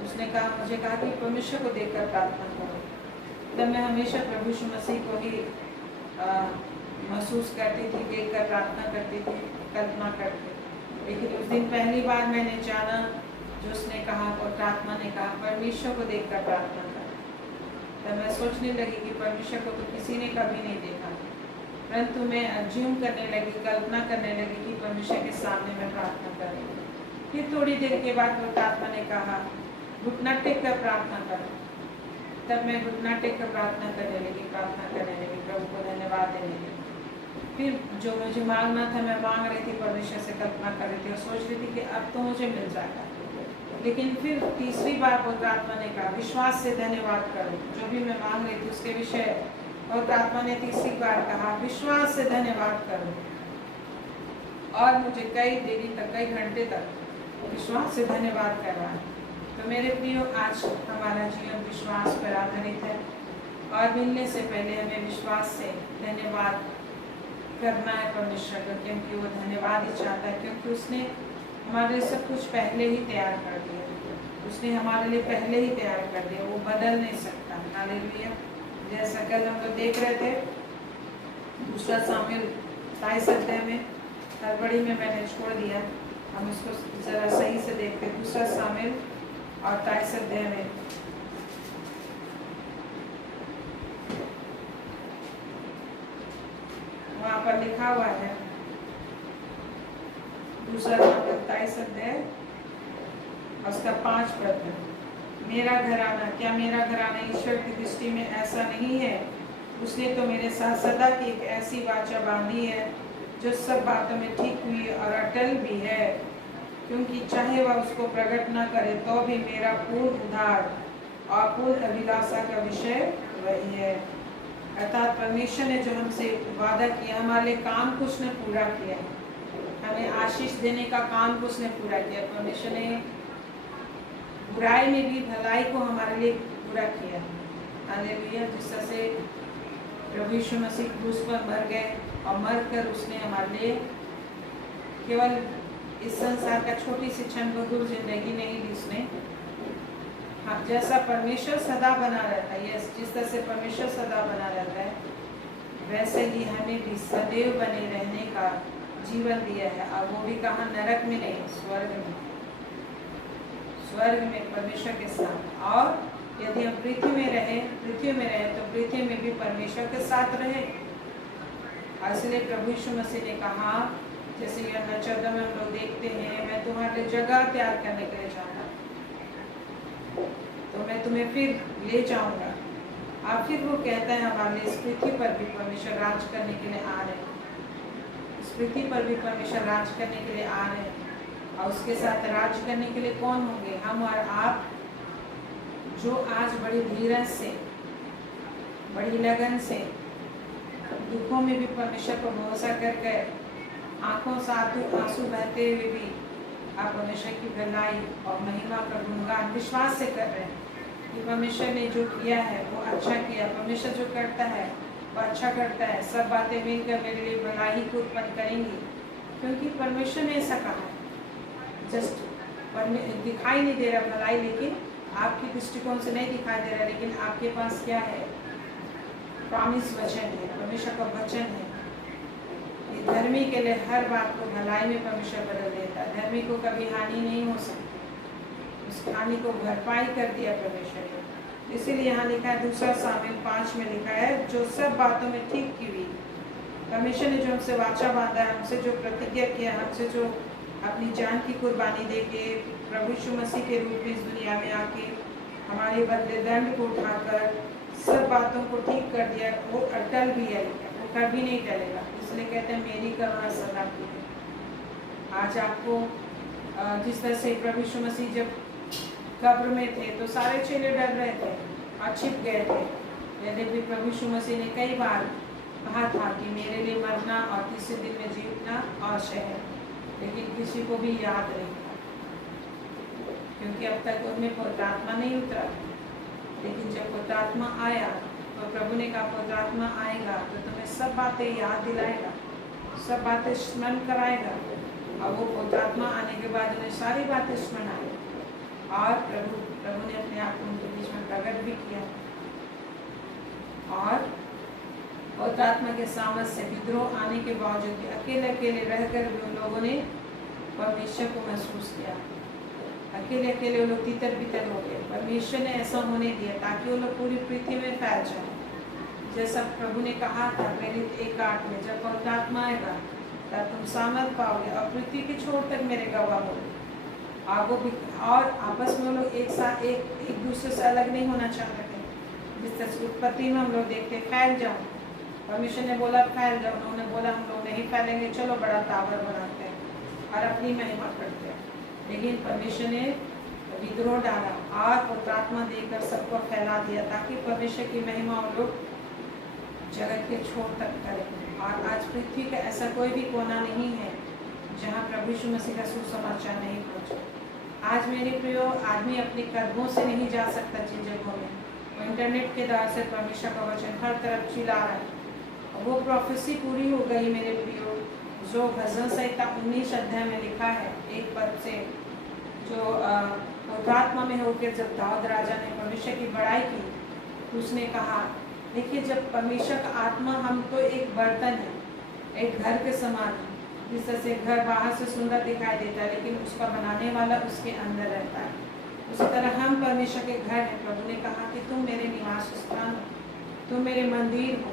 उसने कहा, मुझे कहा कि परमेश्वर को देखकर प्रार्थना करो। तब मैं हमेशा प्रभु यीशु मसीह को ही महसूस करती थी, देखकर प्रार्थना करती थी, कल्पना करती। लेकिन उस दिन पहली बार मैंने जाना जो उसने कहा और आत्मा ने कहा परमेश्वर को देखकर प्रार्थना कर। तब मैं सोचने लगी कि परमेश्वर को तो किसी ने कभी नहीं देखा, परंतु मैं अज्यूम करने लगी, कल्पना करने लगी कि परमेश्वर के सामने मैं प्रार्थना कर रही हूँ। फिर थोड़ी देर के बाद वो आत्मा ने कहा घुटना टेक कर प्रार्थना करो। तब मैं घुटना टेक कर प्रार्थना करने लगी, प्रभु को धन्यवाद देने लगी। फिर जो मुझे मांगना था मैं मांग रही थी, परमेश्वर से कल्पना कर रही थी और सोच रही थी कि अब तो मुझे मिल जाएगा। लेकिन फिर तीसरी बार वो आत्मा ने कहा विश्वास से धन्यवाद करो, जो भी मैं मांग रही थी उसके विषय। और आत्मा ने तीसरी बार कहा विश्वास से धन्यवाद करो। और मुझे कई देरी तक, कई घंटे तक विश्वास से धन्यवाद कर रहा है। तो मेरे प्रियो, आज हमारा जीवन विश्वास पर आधारित है और मिलने से पहले हमें विश्वास से धन्यवाद करना है परमेश्वर का, क्योंकि वो धन्यवाद ही चाहता है, क्योंकि उसने हमारे लिए सब कुछ पहले ही तैयार कर दिया। उसने हमारे लिए पहले ही तैयार कर दिया, वो बदल नहीं सकता। हालेलुया। जैसा कल हम लोग देख रहे थे, दूसरा सामुएल 27 अध्याय में, हड़बड़ी में मैंने छोड़ दिया, हम इसको जरा सही से देखते। दूसरा सामुएल और 27 अध्याय में वहाँ पर लिखा हुआ है, दूसरा सामुएल 27 अध्याय उसका 5 पद है, मेरा घराना, क्या मेरा घराना ईश्वर की दृष्टि में ऐसा नहीं है? उसने तो मेरे साथ सदा की एक ऐसी वाचा बांधी है जो सब बातों में ठीक हुई और अटल भी है, क्योंकि चाहे वह उसको प्रकट न करे तो भी मेरा पूर्ण उद्धार और पूर्ण अभिलाषा का विषय वही है। अर्थात परमेश्वर ने जो हमसे वादा किया, हमारे लिए काम कुछ ने पूरा किया, हमें आशीष देने का काम कुछ ने पूरा किया। परमेश्वर ने बुराई में भी भलाई को हमारे लिए पूरा किया। हालेलुया। जिस तरह से प्रभु यीशु मसीह क्रूस पर मर गए और मरकर उसने हमारे लिए केवल इस संसार का छोटी सी क्षणभंगुर जिंदगी नहीं दी उसने। हाँ, जैसा परमेश्वर सदा बना रहता है, यस, जिस तरह से परमेश्वर सदा बना रहता है, वैसे ही हमें भी सदैव बने रहने का जीवन दिया है। और वो भी कहाँ? नरक में नहीं, स्वर्ग में। स्वर्ग में परमेश्वर के साथ। और यदि हम पृथ्वी में रहे तो पृथ्वी में भी परमेश्वर के साथ रहे। इसलिए प्रभु यीशु मसीह ने कहा, जैसे यूहन्ना 14 में हम लोग देखते हैं, मैं तुम्हारे लिए जगह तैयार करने के लिए जाता हूँ। तो मैं तुम्हें फिर ले जाऊंगा। आखिर वो कहता है हमारे लिए इस पृथ्वी पर भी परमेश्वर राज करने के लिए आ रहे हैं। इस पृथ्वी पर भी परमेश्वर राज करने के लिए आ रहे हैं। और उसके साथ राज करने के लिए कौन होंगे? हम और आप, जो आज बड़ी धीरज से, बड़ी लगन से, दुखों में भी परमेश्वर पर भरोसा करके, आंखों से आंसू बहते हुए भी आप परमेश्वर की भलाई और महिमा का गुणगान विश्वास से कर रहे हैं कि परमेश्वर ने जो किया है वो अच्छा किया। परमेश्वर जो करता है वो अच्छा करता है। सब बातें मिलकर मेरे लिए भलाई को उत्पन्न करेंगी, क्योंकि परमेश्वर ने ऐसा कहा है। जस्ट दिखाई नहीं दे रहा भलाई, लेकिन आपकी दृष्टिकोण से नहीं दिखाई दे रहा, लेकिन आपके पास क्या है? प्रॉमिस वचन है, परमेश्वर का वचन है। ये धर्मी के लिए हर बात को भलाई में परमेश्वर बदल देता है। धर्मी को कभी हानि नहीं हो सकती, उस हानि को भरपाई कर दिया परमेश्वर ने। इसीलिए यहाँ लिखा है 2 सामुएल 5 में लिखा है, जो सब बातों में ठीक की हुई परमेश्वर ने जो हमसे वाचा बांधा है, हमसे जो प्रतिज्ञा किया, हमसे जो अपनी जान की कुर्बानी दे के प्रभु यीशु मसीह के रूप में इस दुनिया में आके हमारे बदले दंड को उठाकर सब बातों को ठीक कर दिया, वो अटल भी है, वो कभी नहीं टलेगा। इसलिए कहते हैं मेरी करुणा सदा की है। आज आपको जिस तरह से प्रभु यीशु मसीह जब कब्र में थे तो सारे चेले डर रहे थे और छिप गए थे, यद्यपि प्रभु यीशु मसीह ने कई बार कहा था कि मेरे लिए मरना और तीसरे दिन में जीतना आवश्यक है, लेकिन किसी को भी याद नहीं था, क्योंकि अब तक उनमें पवित्र आत्मा नहीं उतरा। लेकिन जब पवित्र आत्मा आया तो प्रभु ने कहा पवित्र आत्मा आएगा तो तुम्हें सब बातें याद दिलाएगा, सब बातें स्मरण कराएगा। और वो पवित्र आत्मा आने के बाद उन्हें सारी बातें स्मरण आई और प्रभु ने अपने आप को उनके बीच में प्रकट भी किया। और पवित्र आत्मा के सामर्थ से विद्रोह आने के बावजूद भी अकेले अकेले रहकर भी उन लोगों ने परमेश्वर को महसूस किया। अकेले अकेले वो लोग तितर बितर हो गए। परमेश्वर ने ऐसा होने दिया ताकि वो लोग पूरी पृथ्वी में फैल जाए, जैसा प्रभु ने कहा था प्रेरित 1:8 में, जब पवित्र आत्मा आएगा तब तुम सामर्थ पाओगे और पृथ्वी के छोर तक मेरे गवाह होगे। और आपस में वो लोग एक दूसरे से अलग नहीं होना चाहते थे। जिस तरह से उत्पत्ति में हम लोग देखते फैल जाओ, परमेश्वर ने बोला फैल जाओ, उन्होंने बोला हम लोग नहीं फैलेंगे, चलो बड़ा टावर बनाते हैं और अपनी महिमा करते हैं। लेकिन परमेश्वर ने विद्रोह डाला और पवित्र आत्मा देकर सबको फैला दिया ताकि परमेश्वर की महिमा हम लोग जगत के छोर तक करें। और आज पृथ्वी का ऐसा कोई भी कोना नहीं है जहाँ प्रभु यीशु मसीह का सुसमाचार नहीं पहुँचे। आज मेरे प्रियो, आदमी अपने कदमों से नहीं जा सकता जिन जगहों में, वो इंटरनेट के द्वारा से परमेश्वर का वचन हर तरफ चिल्ला रहा है। वो प्रोफेसी पूरी हो गई मेरे प्रियो, जो भजन संहिता 19 अध्याय में लिखा है 1 पद से, जो पवित्रात्मा में होकर जब दाऊद राजा ने परमेश्वर की बड़ाई की तो उसने कहा, देखिए जब परमेश्वर का आत्मा, हम तो एक बर्तन है, एक घर के समान है। जिस तरह से घर बाहर से सुंदर दिखाई देता है लेकिन उसका बनाने वाला उसके अंदर रहता है, उसी तरह हम परमेश्वर के घर हैं। प्रभु ने कहा कि तुम मेरे निवास स्थान हो, तुम मेरे मंदिर हो,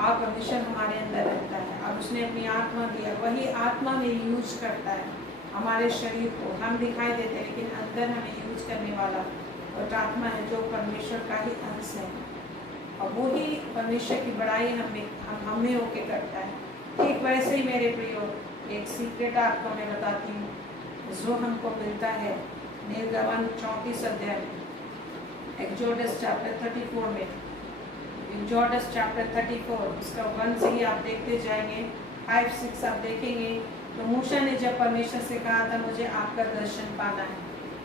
और परमेश्वर हमारे अंदर रहता है। अब उसने अपनी आत्मा दिया, वही आत्मा में यूज करता है हमारे शरीर को। हम दिखाई देते हैं लेकिन अंदर हमें यूज करने वाला और आत्मा है जो परमेश्वर का ही अंश है, और वो ही परमेश्वर की बड़ाई हमें होके करता है। ठीक वैसे ही मेरे प्रियो, एक सीक्रेट आपको मैं बताती हूँ जो हमको मिलता है निर्गमन 34 अध्याय में, एक्सोडस चैप्टर 34 में, एक्सोडस चैप्टर 34 उसका 1 से ही आप देखते जाएंगे, 5-6 आप देखेंगे। तो मूसा ने जब परमेश्वर से कहा था मुझे आपका दर्शन पाना है,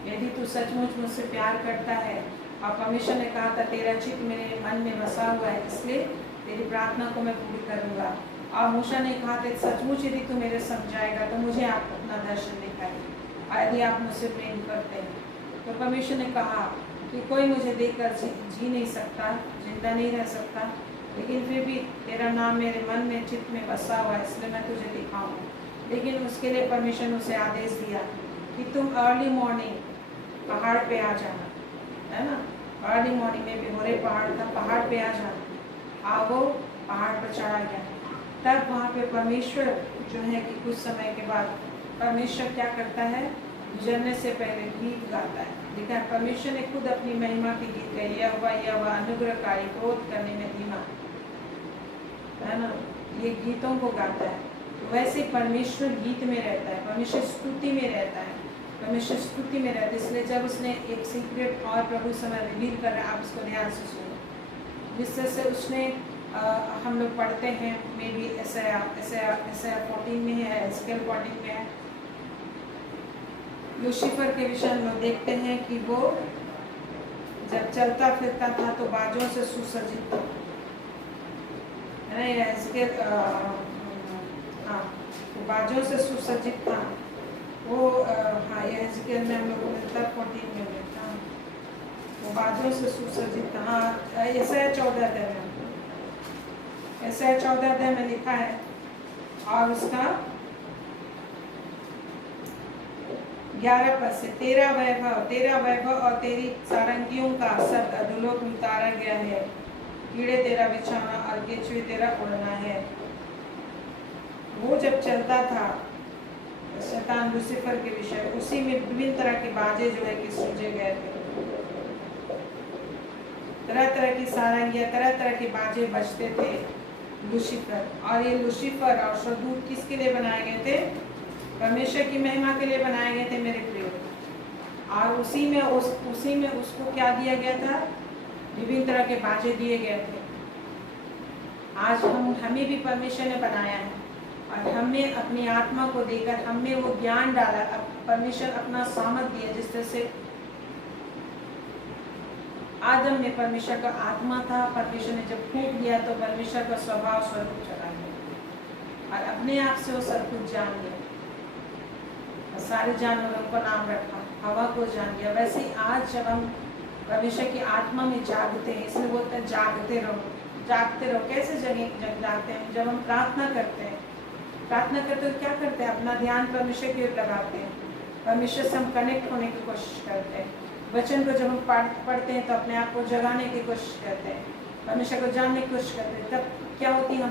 यदि तू सचमुच मुझसे प्यार करता है, और परमेश्वर ने कहा था तेरा चित्त मेरे मन में बसा हुआ है, इसलिए तेरी प्रार्थना को मैं पूरी करूँगा। और मूसा ने कहा था सचमुच यदि तू मेरे समझाएगा तो मुझे आप अपना दर्शन दिखाए, और यदि आप मुझसे प्रेम करते हैं। तो परमेश्वर ने कहा कि कोई मुझे देखकर जी नहीं सकता, जिंदा नहीं रह सकता, लेकिन फिर भी तेरा नाम मेरे मन में चित्त में बसा हुआ है, इसलिए मैं तुझे दिखाऊंगा। लेकिन उसके लिए परमेश्वर ने उसे आदेश दिया कि तुम अर्ली मॉर्निंग पहाड़ पे आ जाना, है ना, अर्ली मॉर्निंग में भी होरे पहाड़ था, पहाड़ पे आ जाना। वो पहाड़ पर चढ़ा गया। तब वहाँ पे परमेश्वर जो है कि कुछ समय के बाद परमेश्वर क्या करता है, गुजरने से पहले गीत गाता है। लिखा है परमेश्वर ने खुद अपनी महिमा के गीत गाए, यह अनुग्रहकारी, क्रोध करने में धीमा, है ना, ये गीतों को गाता है। तो वैसे परमेश्वर गीत में रहता है, परमेश्वर स्तुति में रहता है, परमेश्वर स्तुति में रहता है। इसलिए जब उसने एक सीक्रेट और प्रभु समय रिवील कर रहा है, आप इसको ध्यान से सुनो, जिस तरह से उसने हम लोग पढ़ते हैं, मे बी ऐसा 14 में है, एस्केल 14 में है, लूसीफर के विषय हम लोग देखते हैं कि वो जब चलता फिरता था तो बाजों से सुसज्जित था, है ना, ये एस्केल हाँ, वो बाजों से सुसज्जित था वो, हाँ ये एस्केल में हम लोग मिलता 14 में मिलता, वो बाजों से सुसज्जित था। हाँ ऐसा 14 अध्याय में, ऐसा 14 अध्याय में लिखा है, और उसका 11 पद से, तेरा वैभव और तेरी सारंगियों का सब अधोलोक में उतारा गया है, कीड़े तेरा बिछाना और केचुए तेरा उड़ना है। वो जब चलता था शैतान लूसीफर के विषय, उसी में विभिन्न तरह के बाजे जो है कि सूझे गए थे, तरह तरह की सारंगियां, तरह तरह के बाजे बजते थे लूसीफर। और ये लूसीफर और स्वदूत किसके लिए बनाए गए थे? परमेश्वर की महिमा के लिए बनाए गए थे मेरे प्रिय। और उसी में उसको क्या दिया गया था? विभिन्न तरह के बाजे दिए गए थे। आज हमें भी परमेश्वर ने बनाया है, और हमें अपनी आत्मा को देकर हमें वो ज्ञान डाला, परमेश्वर अपना सामर्थ दिया। जिस तरह से आदम में परमेश्वर का आत्मा था, परमेश्वर ने जब फूंक दिया तो परमेश्वर का स्वभाव स्वरूप चला गया, और अपने आप से वो सब कुछ जान लिया, सारे जानवरों को नाम रखा, हवा को जान लिया। वैसे ही आज जब हम परमेश्वर की आत्मा में जागते हैं, इसलिए बोलते हैं जागते रहो। कैसे जागते हैं? जब हम प्रार्थना करते हैं तो क्या करते हैं? अपना ध्यान परमेश्वर की ओर लगाते हैं, परमेश्वर से हम कनेक्ट होने की कोशिश करते हैं। वचन को जब हम पढ़ते हैं तो अपने आप को जगाने की कोशिश करते हैं, परमेश्वर को जानने की कोशिश करते हैं। तब क्या होती है?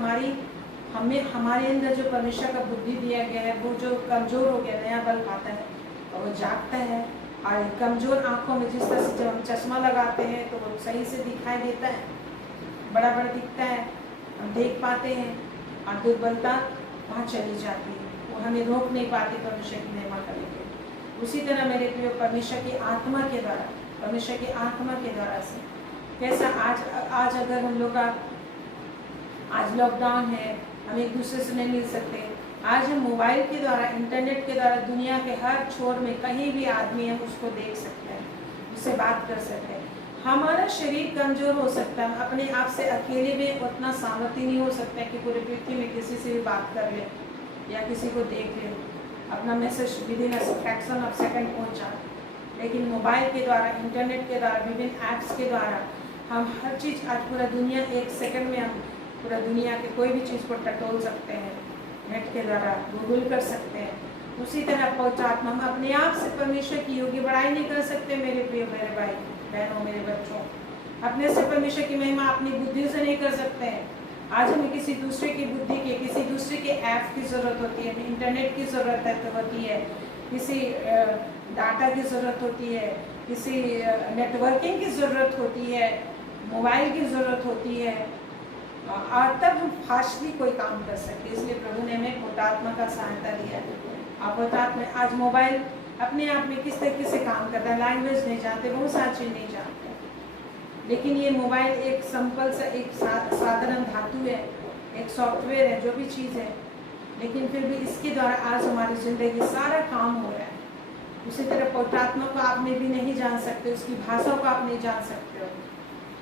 हमारे अंदर जो परमेश्वर का बुद्धि दिया गया है, वो जो कमजोर हो गया, नया बल पाता है और वो जागता है। और कमजोर आंखों में जिस तरह से जब हम चश्मा लगाते हैं तो वो सही से दिखाई देता है, बड़ा बड़ा दिखता है, हम देख पाते हैं, और दुर्बलता वहाँ चली जाती है, वो हमें रोक नहीं पाती परमेश्वर की महिमा करने के। उसी तरह मेरे प्रिय, परमेश्वर की आत्मा के द्वारा से कैसा आज अगर हम लोग का आज लॉकडाउन है, हम एक दूसरे से नहीं मिल सकते, आज हम मोबाइल के द्वारा, इंटरनेट के द्वारा दुनिया के हर छोर में कहीं भी आदमी हम उसको देख सकते हैं, उससे बात कर सकते हैं। हमारा शरीर कमजोर हो सकता है, अपने आप से अकेले में उतना सामर्थ्य नहीं हो सकता है कि पूरे पृथ्वी में किसी से भी बात कर ले या किसी को देख ले, अपना message within a fraction of second पहुंचा। लेकिन मोबाइल के द्वारा, इंटरनेट के द्वारा, विभिन्न ऐप्स के द्वारा हम हर चीज़, आज पूरा दुनिया, एक सेकंड में हम पूरा दुनिया के कोई भी चीज़ को टटोल सकते हैं, नेट के द्वारा गूगल कर सकते हैं। उसी तरह पवित्रात्मा, हम अपने आप से परमेश्वर की योग्य बड़ाई नहीं कर सकते मेरे प्रिय मेरे भाई बहनों, मेरे बच्चों। अपने से परमेश्वर की महिमा अपनी बुद्धि से नहीं कर सकते हैं। आज हमें किसी दूसरे की बुद्धि के, किसी दूसरे के ऐप की ज़रूरत होती है, इंटरनेट की ज़रूरत होती है, किसी डाटा की ज़रूरत होती है, किसी नेटवर्किंग की ज़रूरत होती है, मोबाइल की ज़रूरत होती है, और तब हम फास्टली कोई काम कर सकते। इसलिए प्रभु ने हमें पवित्रात्मा का सहायता दिया है। आप पवित्रात्मा, आज मोबाइल अपने आप में किस तरीके से काम करता है, लैंग्वेज नहीं जानते, बहुत सारी चीज़ नहीं जानते, लेकिन ये मोबाइल एक सिंपल सा एक साधारण धातु है, एक सॉफ्टवेयर है, जो भी चीज़ है, लेकिन फिर भी इसके द्वारा आज हमारी ज़िंदगी सारा काम हो रहा है। उसी तरह पवित्रात्मा को आप में भी नहीं जान सकते, उसकी भाषा को आप नहीं जान सकते हो,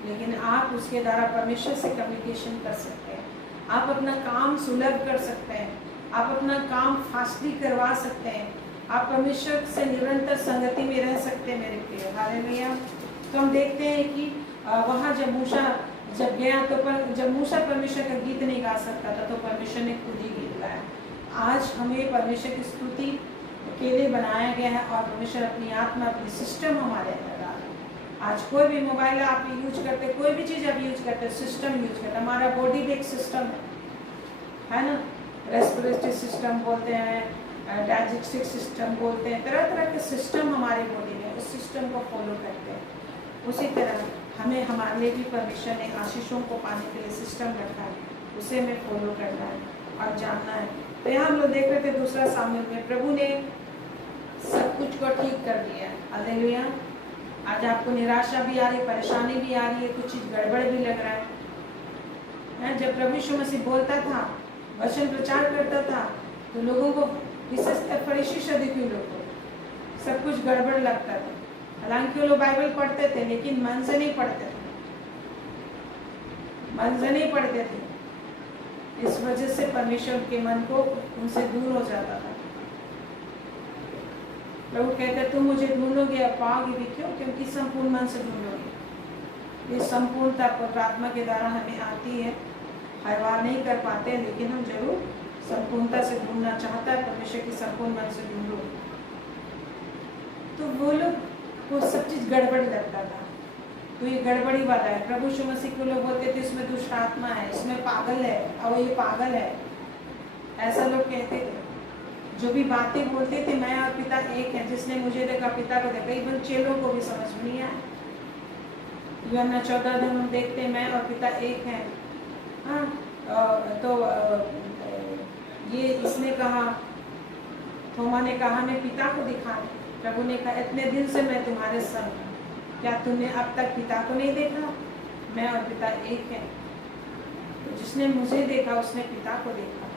लेकिन आप उसके द्वारा परमेश्वर से कम्युनिकेशन कर सकते हैं। आप अपना काम सुलभ कर सकते हैं, आप अपना काम फास्टली करवा सकते हैं, आप परमेश्वर से निरंतर संगति में रह सकते हैं मेरे प्रिय। हालेलुया। तो हम देखते हैं कि वहाँ जब मूसा गया तो जब मूसा परमेश्वर का गीत नहीं गा सकता था तो परमेश्वर ने खुद ही गीत गाया। आज हमें परमेश्वर की स्तुति के लिए बनाया गया है, और परमेश्वर अपनी आत्मा, अपनी सिस्टम हमारे अंदर डाला। आज कोई भी मोबाइल आप यूज करते, कोई भी चीज़ आप यूज करते, सिस्टम यूज करते, हमारा बॉडी भी एक सिस्टम है ना, रेस्पिरेटरी सिस्टम बोलते हैं, डाइजेस्टिव सिस्टम बोलते हैं, तरह तरह के सिस्टम हमारे बॉडी में उस सिस्टम को फॉलो करते हैं। उसी तरह हमें हमारे लिए भी परमेश्वर ने आशीषों को पाने के लिए सिस्टम रखा है, उसे हमें फॉलो करना है और जानना है। तो यहाँ हम लोग देख रहे थे दूसरा सामुएल में प्रभु ने सब कुछ को ठीक कर दिया है। हालेलुया। आज आपको निराशा भी आ रही, परेशानी भी आ रही है, कुछ चीज़ गड़बड़ भी लग रहा है। जब प्रभु यीशु मसीह बोलता था, वचन प्रचार करता था, तो लोगों को, विशेषकर फरीसी सदूकी लोगों को सब कुछ गड़बड़ लगता था। हालांकि वो लोग बाइबल पढ़ते थे लेकिन मन से नहीं पढ़ते थे, मन से नहीं पढ़ते थे। इस वजह से परमेश्वर के मन को उनसे दूर हो जाता था। प्रभु कहते तुम मुझे ढूंढोगे और पाओगे भी। क्यों? क्योंकि संपूर्ण मन से ढूंढोगे। ये संपूर्णता प्रार्थना के द्वारा हमें आती है। हर बार नहीं कर पाते हैं लेकिन हम जरूर संपूर्णता से ढूंढना चाहता है परमेश्वर की संपूर्ण मन से ढूंढो। तो वो लोग को सब चीज गड़बड़ लगता था, तो ये गड़बड़ी वाला है। प्रभु यीशु मसीह को लोग बोलते थे इसमें दुष्ट आत्मा है, इसमें पागल है, और ये पागल है, ऐसा लोग कहते थे। जो भी बातें बोलते थे, मैं और पिता एक है, जिसने मुझे देखा पिता को देखा। इवन चेलों को भी समझ में नहीं आया। यूहन्ना 14 में हम देखते हैं मैं और पिता एक है। हाँ, तो ये इसने कहा, थोमा ने कहा मैं पिता को दिखा। प्रभु ने कहा इतने दिन से मैं तुम्हारे संग हूँ, क्या तुमने अब तक पिता को नहीं देखा? मैं और पिता एक है। तो जिसने मुझे देखा उसने पिता को देखा।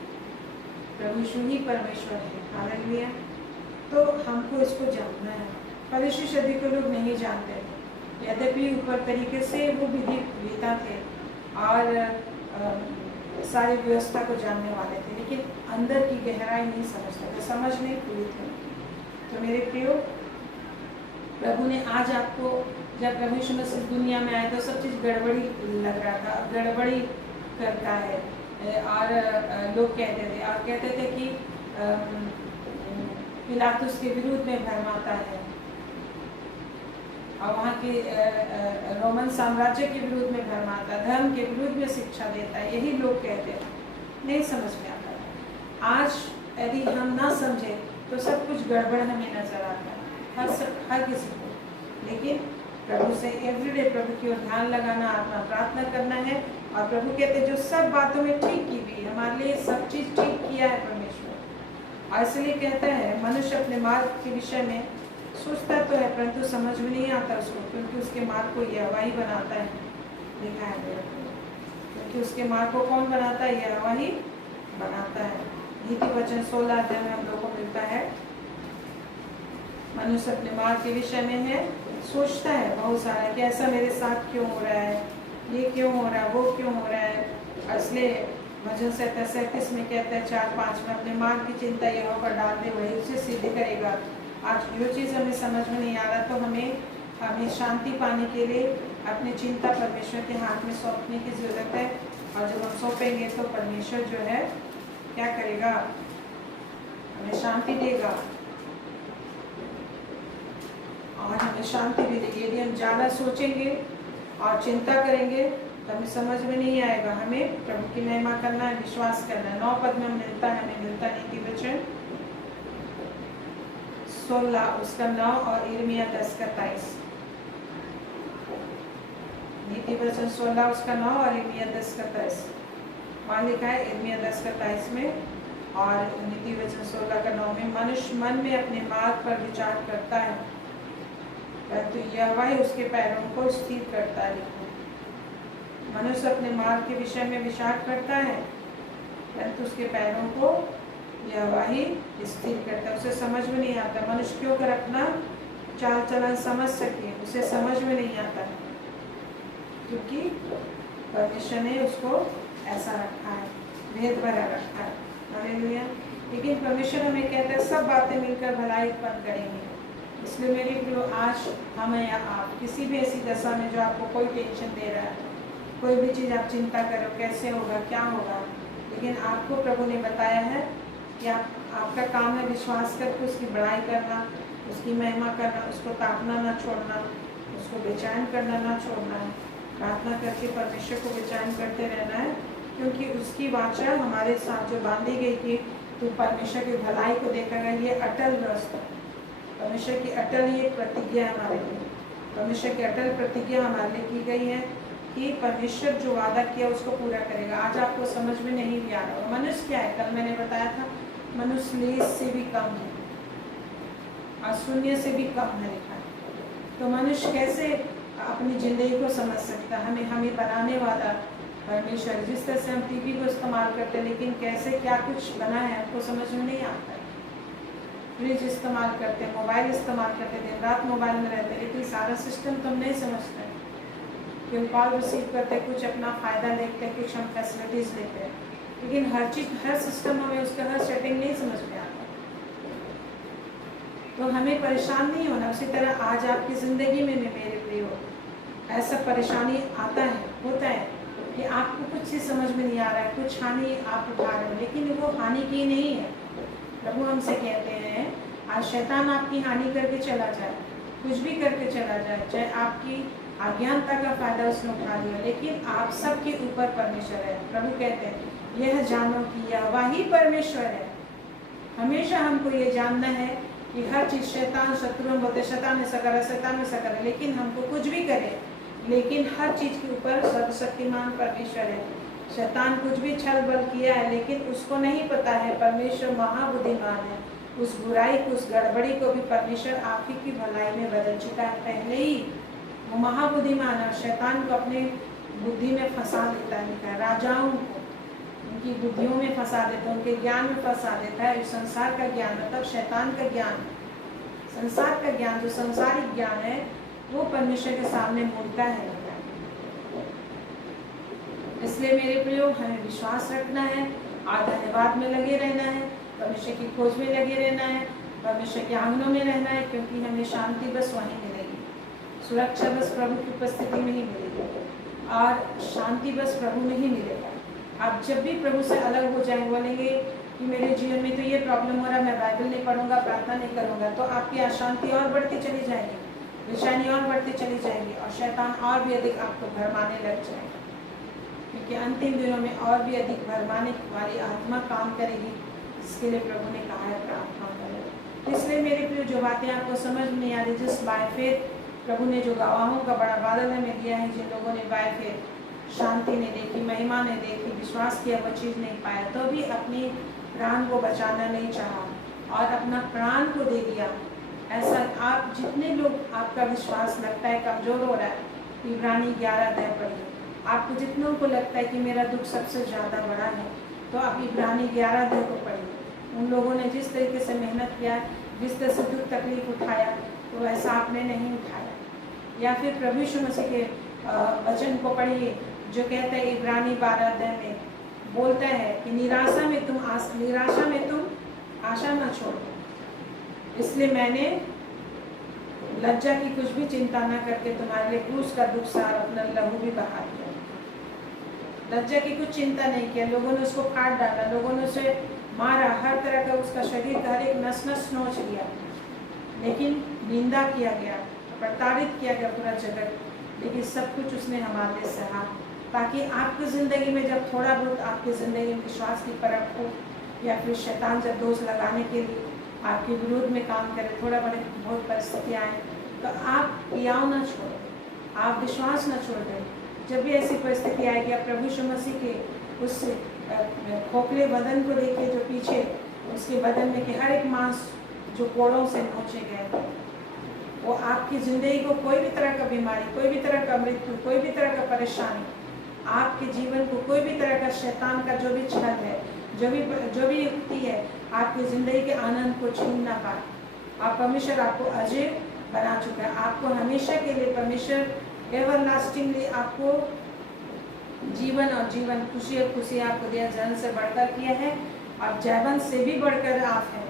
प्रभु यीशु ही परमेश्वर है। हालेलुया। तो हमको इसको जानना है। फरीसी सदूकी लोग नहीं जानते थे, यद्यपि ऊपर तरीके से वो विधि वेता थे और सारी व्यवस्था को जानने वाले थे, लेकिन अंदर की गहराई नहीं समझते थे, समझ नहीं पूरी थी। तो मेरे प्रियो, प्रभु ने आज आपको, जब प्रभु यीशु मसीह दुनिया में आए तो सब चीज़ गड़बड़ी लग रहा था, गड़बड़ी करता है। और लोग कहते थे कि पिलातुस के विरुद्ध में भरमाता है, और वहाँ के रोमन साम्राज्य के विरुद्ध में भरमाता, धर्म के विरुद्ध में शिक्षा देता है, यही लोग कहते हैं। नहीं समझ में आता। आज यदि हम ना समझे तो सब कुछ गड़बड़ हमें नजर आता है, हर किसी को। लेकिन प्रभु से एवरीडे प्रभु की ओर ध्यान लगाना, अपना प्रार्थना करना है। और प्रभु कहते हैं जो सब बातों में ठीक की हुई, हमारे लिए सब चीज़ ठीक किया है परमेश्वर। और इसलिए कहता है मनुष्य अपने मार्ग के विषय में सोचता तो है परंतु समझ में नहीं आता उसको, क्योंकि उसके मार्ग को यहोवा ही बनाता है। लिखा है मेरे को, क्योंकि उसके मार्ग को कौन बनाता है? यहोवा ही बनाता है। नीति वचन 16 अध्याय में हम लोग को मिलता है। मनुष्य अपने मार्ग के विषय में है, सोचता है बहुत सारा कि ऐसा मेरे साथ क्यों हो रहा है, ये क्यों हो रहा है, वो क्यों हो रहा है। इसलिए भजन 37 में कहते हैं 4-5 में अपने मार्ग की चिंता यहोवा पर डाल दे, वही उसे सिद्ध करेगा। आज जो चीज़ हमें समझ में नहीं आ रहा, तो हमें शांति पाने के लिए अपनी चिंता परमेश्वर के हाथ में सौंपने की ज़रूरत है। और जब हम सौंपेंगे तो परमेश्वर जो है क्या करेगा? हमें शांति देगा और हमें शांति भी देगी। यदि हम ज़्यादा सोचेंगे और चिंता करेंगे तो हमें समझ में नहीं आएगा। हमें प्रभु की महिमा करना है, विश्वास करना है। 9 पद में मिलता है, हमें मिलता है नीति वचन 16 उसका 9 और यिर्मयाह 10 का 23। नीति वचन 16 उसका 9 और यिर्मयाह 10 का 23। वहाँ लिखा है यिर्मयाह 10 का 23 में और नीति वचन 16 का 9 में, मनुष्य मन में अपने मार्ग पर विचार करता है परंतु यहोवा ही उसके पैरों को स्थिर करता है। मनुष्य अपने मार्ग के विषय में विचार करता है परंतु उसके पैरों को यहोवा ही स्थिर करता है। उसे समझ में नहीं आता। मनुष्य क्यों कर अपना चाल चलन समझ सके, उसे समझ में नहीं आता है, क्योंकि परमेश्वर ने उसको ऐसा रखा है, भेद भरा रखा है। हालेलुया। लेकिन परमेश्वर हमें कहता है सब बातें मिलकर भलाई उत्पन्न करेंगे। इसलिए मेरे प्रियो, आज हम या आप किसी भी ऐसी दशा में जो आपको कोई टेंशन दे रहा है, कोई भी चीज़ आप चिंता करो कैसे होगा, क्या होगा, लेकिन आपको प्रभु ने बताया है कि आपका काम है विश्वास करके उसकी बड़ाई करना, उसकी महिमा करना, उसको ताकना ना छोड़ना, उसको बेचैन करना ना छोड़ना है। प्रार्थना करके परमेश्वर को बेचैन करते रहना है, क्योंकि उसकी वाचा हमारे साथ जो बांधी गई थी, तो परमेश्वर की भलाई को देखेगा। ये अटल रास्ता, परमेश्वर की अटल ये प्रतिज्ञा हमारे लिए, परमेश्वर की अटल प्रतिज्ञा हमारे लिए की गई है कि परमेश्वर जो वादा किया उसको पूरा करेगा। आज आपको समझ में नहीं भी आ रहा होगा मनुष्य क्या है। कल मैंने बताया था मनुष्य लेस से भी कम है और शून्य से भी कम है लिखा है। तो मनुष्य कैसे अपनी जिंदगी को समझ सकता है? हमें बनाने वाला परमेश्वर। जिस तरह से हम टीवी को इस्तेमाल करते हैं, लेकिन कैसे क्या कुछ बना है हमको समझ में नहीं आता है। फ्रिज इस्तेमाल करते हैं, मोबाइल इस्तेमाल करते हैं, दिन रात मोबाइल में रहते हैं, लेकिन सारा सिस्टम तो हम नहीं समझते हैं। कि कॉल रिसीव करते हैं, कुछ अपना फ़ायदा देखते हैं, कुछ हम फैसिलिटीज़ लेते हैं, लेकिन हर चीज़, हर सिस्टम हमें उसका हर सेटिंग नहीं समझ में आता। तो हमें परेशान नहीं होना। उसी तरह आज आपकी ज़िंदगी में मेरे प्रियो ऐसा परेशानी आता है, होता है कि आपको कुछ चीज़ समझ में नहीं आ रहा है, कुछ हानि आप उठा रहे हो, लेकिन वो हानि की नहीं है। प्रभु हमसे कहते हैं आज शैतान आपकी हानि करके चला जाए, कुछ भी करके चला जाए, चाहे आपकी अज्ञानता का फायदा उसने उठा लिया, लेकिन आप सबके ऊपर परमेश्वर है। प्रभु कहते हैं यह जानो कि यहोवा ही परमेश्वर है। हमेशा हमको ये जानना है कि हर चीज़ शैतान, शत्रु हम बोलते शैतान ऐसा करे, शैतान ऐसा करे, लेकिन हमको कुछ भी करे, लेकिन हर चीज़ के ऊपर सर्वशक्तिमान परमेश्वर है। शैतान कुछ भी छल बल किया है, लेकिन उसको नहीं पता है परमेश्वर महाबुद्धिमान है। उस बुराई को, उस गड़बड़ी को भी परमेश्वर आप ही की भलाई में बदल चुका है पहले ही। वो महाबुद्धिमान है, शैतान को अपने बुद्धि में फंसा देता है, राजाओं को उनकी बुद्धियों में फंसा देता है, उनके ज्ञान में फंसा देता है। संसार का ज्ञान मतलब शैतान का ज्ञान, संसार का ज्ञान जो संसारिक ज्ञान है वो परमेश्वर के सामने मूर्ता है। इसलिए मेरे प्रियो हमें विश्वास रखना है और धन्यवाद में लगे रहना है, परमेश्वर की खोज में लगे रहना है, परमेश्वर के आंगनों में रहना है, क्योंकि हमें शांति बस वहीं मिलेगी, सुरक्षा बस प्रभु की उपस्थिति में ही मिलेगी और शांति बस प्रभु में ही मिलेगा। आप जब भी प्रभु से अलग हो जाए, बोलेंगे कि मेरे जीवन में तो ये प्रॉब्लम हो रहा है, मैं बाइबल नहीं पढ़ूंगा, प्रार्थना नहीं करूंगा, तो आपकी अशांति और बढ़ती चली जाएगी, बेचैनी और बढ़ती चली जाएगी और शैतान और भी अधिक आपको भरमाने लग जाएगा, क्योंकि अंतिम दिनों में और भी अधिक भरमाने वाली आत्मा काम करेगी। इसके लिए प्रभु ने कहा है प्रार्थना करें। इसलिए मेरे प्रिय जो बातें आपको समझ में नहीं आ रही, जिस बाय फेथ प्रभु ने जो गवाहों का बड़ा बादल हमें दिया है, जिन लोगों ने बाय फेथ शांति नहीं देखी, महिमा नहीं देखी, विश्वास किया, वो चीज़ नहीं पाया, तो भी अपनी प्राण को बचाना नहीं चाहा और अपना प्राण को दे दिया। ऐसा आप जितने लोग आपका विश्वास लगता है कमज़ोर हो रहा है, इब्रानी 11 पढ़िए। आपको जितनों को लगता है कि मेरा दुख सबसे ज़्यादा बड़ा है, तो आप इब्रानी 11 को पढ़िए। उन लोगों ने जिस तरीके से मेहनत किया, जिस तरह से दुख तकलीफ उठाया, तो वैसा आपने नहीं उठाया। या फिर प्रभु यीशु मसीह के वचन को पढ़िए जो कहता है इब्रानी 12 में बोलता है कि निराशा में तुम आशा न छोड़ो। इसलिए मैंने लज्जा की कुछ भी चिंता न करके तुम्हारे लिए क्रूस का दुख सार अपना लहू भी बहा दिया। लज्जा की कुछ चिंता नहीं किया, लोगों ने उसको काट डाला, लोगों ने उसे मारा, हर तरह का उसका शरीर का हर एक नस नस नोच लिया, लेकिन निंदा किया गया, प्रताड़ित किया गया पूरा जगत, लेकिन सब कुछ उसने हमारे लिए सहा, ताकि आपकी ज़िंदगी में जब थोड़ा बहुत आपकी ज़िंदगी में विश्वास की परख हो, या फिर शैतान जब दोष लगाने के लिए आपके विरोध में काम करे, थोड़ा बहुत परिस्थिति आए, तो आप याव न छोड़ो, आप विश्वास न छोड़ दें। जब भी ऐसी परिस्थिति आएगी, आप प्रभु यीशु मसीह के उस खोखले बदन को देखिए, जो पीछे उसके बदन में के हर एक मांस जो कोड़ों से नोचे गए, वो आपकी ज़िंदगी को कोई भी तरह का बीमारी, कोई भी तरह का मृत्यु, कोई भी तरह का परेशानी, आपके जीवन को कोई भी तरह का शैतान का जो भी छल है, जो भी युक्ति है, आपकी ज़िंदगी के आनंद को छीन ना पाए। आप परमेश्वर आपको अजय बना चुका है, आपको हमेशा के लिए परमेश्वर एवरलास्टिंगली आपको जीवन और जीवन, खुशी और खुशी आपको दिया, जन्म से बढ़कर किया है और जैवन से भी बढ़कर आप हैं।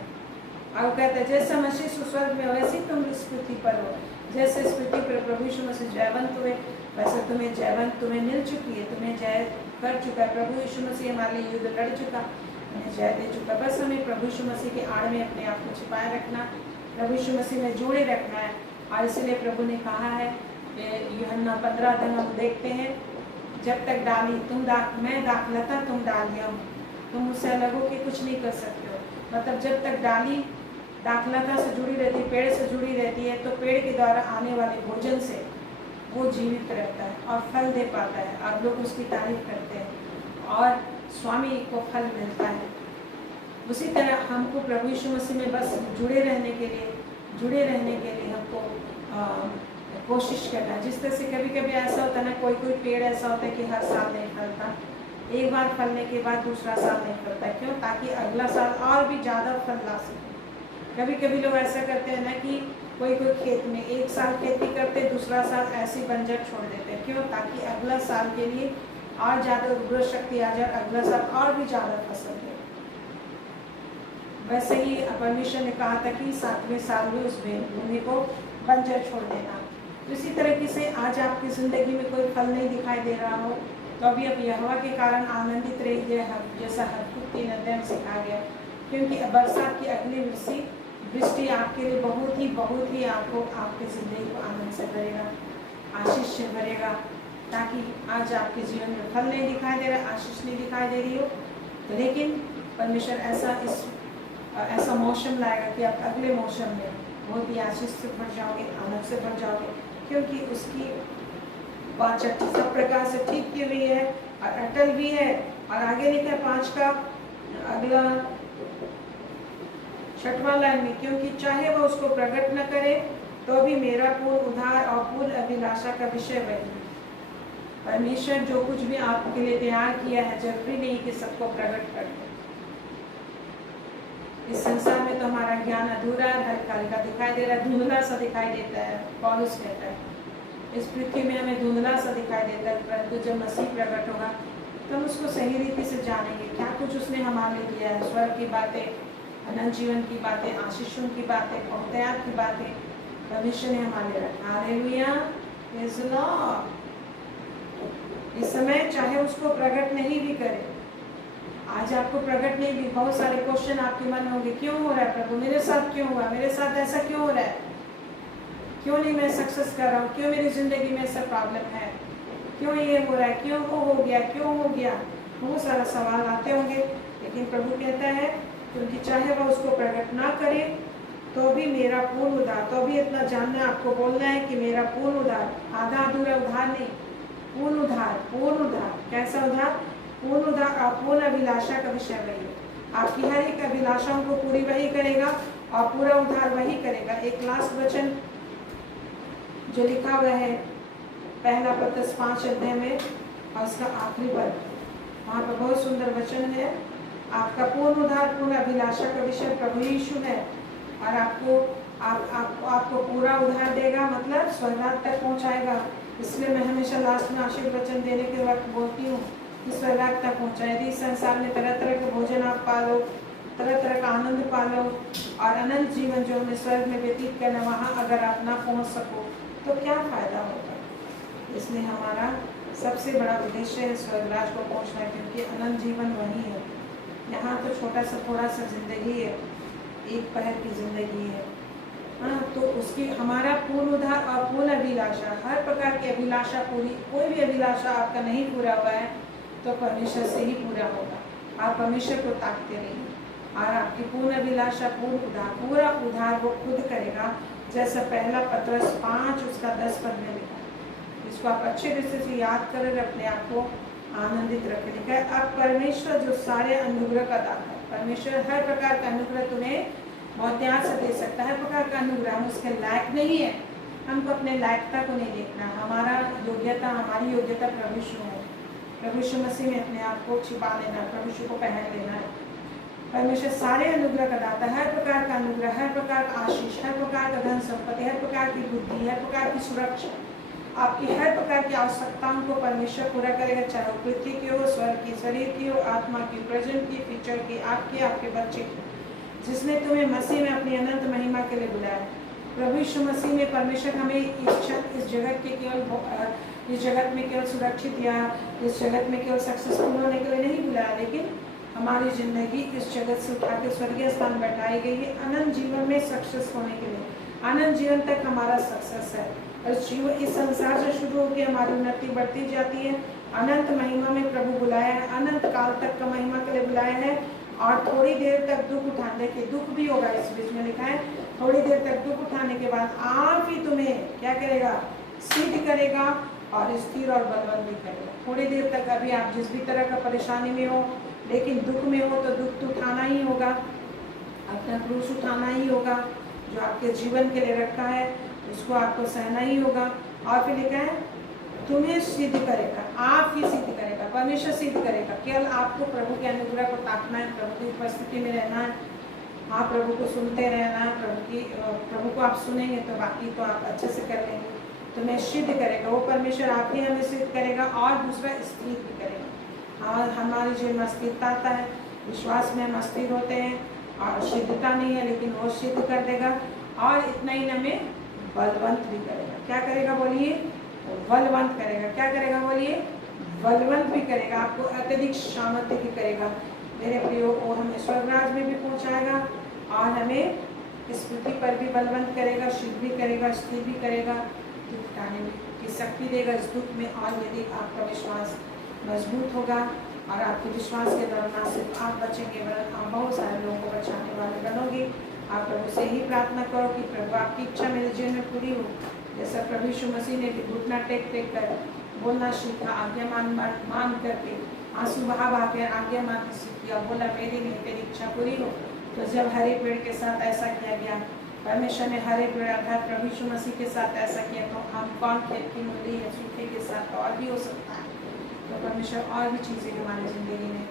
और कहते हैं जैसे मसीह स्वर्ग में वैसे तुम इस पृथ्वी पर हो, जैसे इस पृथ्वी पर प्रभु यीशु मसीह जयवंत हुए, वैसे तुम्हें मिल चुकी है, तुम्हें जय कर चुका है। प्रभु यीशु मसीह हमारे लिए युद्ध लड़ चुका, हमें जय दे चुका। बस हमें प्रभु यीशु मसीह के आड़ में अपने आप को छिपाए रखना, प्रभु यीशु मसीह में जोड़े रखना है। और इसलिए प्रभु ने कहा है, यूहन्ना 15 हम देखते हैं, जब तक डाली मैं दाखलता तुम डालिया हूँ, तुम मुझसे अलग होकर कुछ नहीं कर सकते हो। मतलब जब तक डाली दाखलता से जुड़ी रहती है, पेड़ से जुड़ी रहती है, तो पेड़ के द्वारा आने वाले भोजन से वो जीवित रहता है और फल दे पाता है और लोग उसकी तारीफ करते हैं और स्वामी को फल मिलता है। उसी तरह हमको प्रभु यीशु मसीह में बस जुड़े रहने के लिए हमको कोशिश करना है। जिस तरह से कभी कभी ऐसा होता है ना, कोई पेड़ ऐसा होता है कि हर साल नहीं फलता, एक बार फलने के बाद दूसरा साल नहीं फलता। क्यों? ताकि अगला साल और भी ज़्यादा फल ला सके। कभी कभी लोग ऐसा करते हैं ना कि कोई खेत में एक साल खेती करते, दूसरा साल ऐसी बंजर छोड़ देते हैं। क्यों? ताकि अगला साल के लिए और ज़्यादा उर्वरक शक्ति आ जाए, अगला साल और भी ज़्यादा फसल दे। वैसे ही परमेश्वर ने कहा था कि 7वें साल में उस भूमि को बंजर छोड़ देना। इसी तरह से आज आपकी ज़िंदगी में कोई फल नहीं दिखाई दे रहा हो, तो अभी अब यहोवा के कारण आनंदित रहिए, जैसा हबक्कुक 3 अध्याय में सिखाया गया। क्योंकि बरसात की अगली वृष्टि आपके लिए बहुत ही आपको आपके ज़िंदगी को आनंद से भरेगा, आशीष से भरेगा। ताकि आज आपके जीवन में फल नहीं दिखाई दे रहा, आशीष नहीं दिखाई दे रही हो, तो लेकिन परमेश्वर ऐसा मौसम लाएगा कि आप अगले मौसम में बहुत ही आशीष से भर जाओगे, आनंद से भर जाओगे। क्योंकि उसकी वाचा सब प्रकार से ठीक की हुई है और अटल भी है। और आगे लिखा है 5 का अगला 6वां लाइन में, क्योंकि चाहे वह उसको प्रकट न करे तो भी मेरा पूर्ण उद्धार और पूर्ण अभिलाषा का विषय वही है। परमेश्वर जो कुछ भी आपके लिए तैयार किया है, जरूरी नहीं कि सबको प्रकट कर दे। इस संसार में तो हमारा ज्ञान अधूरा है, हल्का का दिखाई दे रहा है, धुंधला सा दिखाई देता है। पौलुस कहता है इस पृथ्वी में हमें धुंधला सा दिखाई देता है, परंतु जब मसीह प्रकट होगा तो हम उसको सही रीति से जानेंगे। क्या कुछ उसने हमारे लिए दिया है, स्वर्ग की बातें, अनंत जीवन की बातें, आशीषों की बातें, बहुतायत की बातें परमेश्वर ने हमारे लिए रखा। Hallelujah, praise the Lord. इस समय चाहे उसको प्रकट नहीं भी करे, आज आपको प्रकट नहीं भी, बहुत सारे क्वेश्चन आपके मन में होंगे, क्यों हो रहा है प्रभु, मेरे साथ क्यों हुआ, मेरे साथ ऐसा क्यों हो रहा है, क्यों नहीं मैं सक्सेस कर रहा हूँ, क्यों मेरी ज़िंदगी में ऐसा प्रॉब्लम है, क्यों ये हो रहा है, क्यों वो हो गया, क्यों हो गया, बहुत सारा सवाल आते होंगे। लेकिन प्रभु कहता है क्योंकि चाहे वह उसको प्रकट ना करे तो भी मेरा पूर्ण उद्धार, तो भी इतना जानना आपको बोलना है कि मेरा पूर्ण उद्धार, आधा अधूरा उद्धार नहीं, पूर्ण उद्धार, पूर्ण उद्धार। कैसा उद्धार? पूर्ण उद्धार और पूर्ण अभिलाषा का विषय वही है। आपकी हर एक अभिलाषाओं को पूरी वही करेगा और पूरा उद्धार वही करेगा। एक लास्ट वचन जो लिखा हुआ है 1 पत्रस 5 अध्याय में और उसका आखिरी पद, वहाँ पर बहुत सुंदर वचन है। आपका पूर्ण उद्धार, पूर्ण अभिलाषा का विषय प्रभु यीशु है और आपको पूरा उद्धार देगा, मतलब स्वर्ग तक पहुँचाएगा। इसलिए मैं हमेशा लास्ट में आशीर्वाद वचन देने के वक्त बोलती हूँ कि स्वर्ग तक पहुँचाए। यदि संसार में तरह तरह के भोजन आप पालो, तरह तरह का आनंद पालो और अनंत जीवन जो हमें स्वर्ग में व्यतीत करना, वहाँ अगर आप ना पहुँच सको तो क्या फ़ायदा होगा। इसलिए हमारा सबसे बड़ा उद्देश्य है स्वर्ग राज को पहुँचना, क्योंकि अनंत जीवन वही है। यहाँ तो छोटा सा थोड़ा सा जिंदगी है, एक पहर की जिंदगी है। हाँ, तो उसकी हमारा पूर्ण उद्धार और पूर्ण अभिलाषा, हर प्रकार की अभिलाषा पूरी, कोई भी अभिलाषा आपका नहीं पूरा हुआ है तो परमेश्वर से ही पूरा होगा। आप परमेश्वर को ताकते रहिए और आपकी पूर्ण अभिलाषा, पूर्ण उद्धार, पूरा उद्धार वो खुद करेगा। जैसा 1 पत्रस 5 उसका 10 पद में लिखा है। इसको आप अच्छे तरीके से याद कर अपने आप को आनंदित रखें। लिखा है अब परमेश्वर जो सारे अनुग्रह का दाता है, परमेश्वर हर प्रकार का अनुग्रह तुम्हें बहुत ध्यान से दे सकता है। हर प्रकार का अनुग्रह, हम उसके लायक नहीं है, हमको अपने लायकता को नहीं देखना। हमारी योग्यता प्रभु यीशु है। प्रभु यीशु मसीह में अपने आप को छिपा लेना, प्रभु यीशु को पहन लेना है। परमेश्वर सारे अनुग्रह का दाता, हर प्रकार का अनुग्रह, हर प्रकार का आशीष, हर प्रकार का धन संपत्ति, हर प्रकार की बुद्धि, हर प्रकार की सुरक्षा, आपकी हर प्रकार की आवश्यकताओं को परमेश्वर पूरा करेगा। चाहे वो पृथ्वी की हो, स्वर्ग की, शरीर की हो, आत्मा की, प्रेजेंट की, फ्यूचर की, आपके बच्चे की, जिसने तुम्हें मसीह में अपनी अनंत महिमा के लिए बुलाया है। प्रभु यीशु मसीह में परमेश्वर हमें इस जगत में केवल सुरक्षित या इस जगत में केवल सक्सेसफुल होने के लिए नहीं बुलाया, लेकिन हमारी ज़िंदगी इस जगत से उठा के स्वर्गीय स्थान बैठाई गई है अनंत जीवन में सक्सेस होने के लिए। अनंत जीवन तक हमारा सक्सेस है और इस संसार से शुरू होकर हमारी उन्नति बढ़ती जाती है। अनंत महिमा में प्रभु बुलाया है, अनंत काल तक का महिमा के लिए बुलाया है। और थोड़ी देर तक दुख उठाने के, दुख भी होगा इस बीच में लिखा है, थोड़ी देर तक दुख उठाने के बाद आप ही तुम्हें क्या करेगा, सिद्ध करेगा और स्थिर और बलवंत भी करेगा। थोड़ी देर तक अभी आप जिस भी तरह का परेशानी में हो, लेकिन दुख में हो तो दुख तो उठाना ही होगा, अपना क्रूस उठाना ही होगा, जो आपके जीवन के लिए रखा है उसको आपको सहना ही होगा। और फिर लिखा है तुम्हें सिद्ध करेगा, आप ही सिद्ध करेगा, परमेश्वर सिद्ध करेगा। केवल आपको प्रभु के अनुग्रह को ताकना है, प्रभु की उपस्थिति में रहना है, हाँ प्रभु को सुनते रहना है, प्रभु को आप सुनेंगे तो बाकी तो आप अच्छे से कर लेंगे। तुम्हें सिद्ध करेगा, वो परमेश्वर आप ही हमें सिद्ध करेगा और दूसरा स्थिर भी करेगा। और हमारे जीवन में स्थिरता आता है, विश्वास में हम स्थिर होते हैं और सिद्धता नहीं है, लेकिन वो सिद्ध कर देगा। और इतना ही हमें बलवंत भी करेगा। क्या करेगा बोलिए, बलवंत करेगा। क्या करेगा बोलिए, बलवंत भी करेगा, आपको अत्यधिक सामर्थ्य भी करेगा मेरे प्रियो। वो हमें स्वर्गराज में भी पहुंचाएगा और हमें इस पृथ्वी पर भी बलवंत करेगा, सिद्ध भी करेगा, स्थिर भी करेगा, दुख उठाने की शक्ति देगा इस दुख में। और यदि आपका विश्वास मजबूत होगा और आपके विश्वास के दौरान ना सिर्फ आप बचेंगे वरन आप बहुत सारे लोगों को बचाने वाले बनोगे। आप प्रभु से ही प्रार्थना करो कि प्रभु आपकी इच्छा मेरे जीवन में पूरी हो। जैसा प्रभु यीशु मसीह ने भी घुटना टेक टेक कर बोलना सीखा, आज्ञा मान करके आंसू बहा बहा कर आज्ञा मान सीख किया, बोला मेरी नहीं तेरी इच्छा पूरी हो। तो जब हरे पेड़ के साथ ऐसा किया गया, परमेश्वर ने हरे पेड़ अर्थात प्रभु यीशु मसीह के साथ ऐसा किया, तो हम कौन खेती मूली या सूखे के साथ और भी हो सकता है। तो परमेश्वर और भी चीज़ें हमारी ज़िंदगी में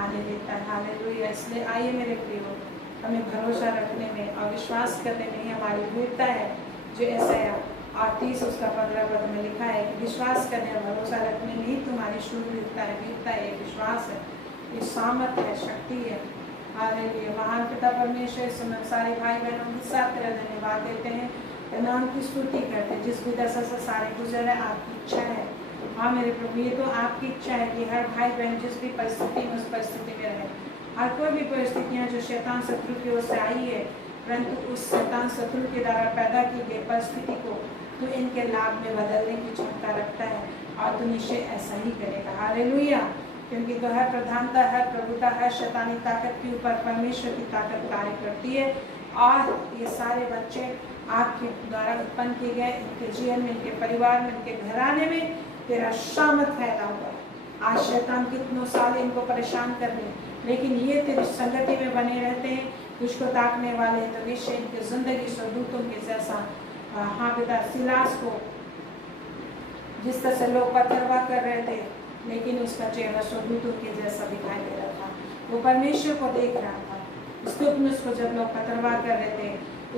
आने देता है। हालेलुया। इसलिए आइए मेरे प्रियो, हमें भरोसा रखने में और विश्वास करने में ही हमारी वीरता है, जो ऐसा 38 उसका 15 पद में लिखा है कि विश्वास करने और भरोसा रखने में ही तुम्हारी शूरवीरता है, वीरता है, विश्वास है, ये सामर्थ है, शक्ति है। हालेलुया। महान पिता परमेश्वर, इस समय सारे भाई बहनों के साथ तेरा धन्यवाद देते हैं, तेरे नाम की स्तुति करते हैं। जिस भी दशा से सारे गुजर है, आपकी इच्छा है। हाँ मेरे प्रभु, ये तो आपकी इच्छा है कि हर भाई बहन जिस भी परिस्थिति में उस परिस्थिति में रहे। हर कोई भी परिस्थितियाँ जो शैतान शत्रु की ओर से आई है, परंतु उस शैतान शत्रु के द्वारा पैदा की गई परिस्थिति को तो इनके लाभ में बदलने की क्षमता रखता है और तो निश्चय ऐसा ही करेगा। हालेलुया। क्योंकि तो हर प्रधानता, हर प्रभुता, हर शैतानी ताकत के ऊपर परमेश्वर की ताकत कार्य करती है। और ये सारे बच्चे आपके द्वारा उत्पन्न किए गए, इनके जीवन में, इनके परिवार में, इनके घराने में तेरा सामर्थ फैला हुआ। आज शैतान कितनों साल इनको परेशान कर ले, लेकिन ये तेरी संगति में बने रहते हैं, तुझको ताकने वाले। तो निश्चय इनकी जिंदगी स्वदूतों के जैसा, हाँ पिता, सिलास को जिस तरह से लोग पत्थरवा कर रहे थे, लेकिन उसका चेहरा स्वदूतों के जैसा दिखाई दे रहा था। वो परमेश्वर को देख रहा था। स्तिफनुस को जब लोग पत्थरवा कर रहे थे,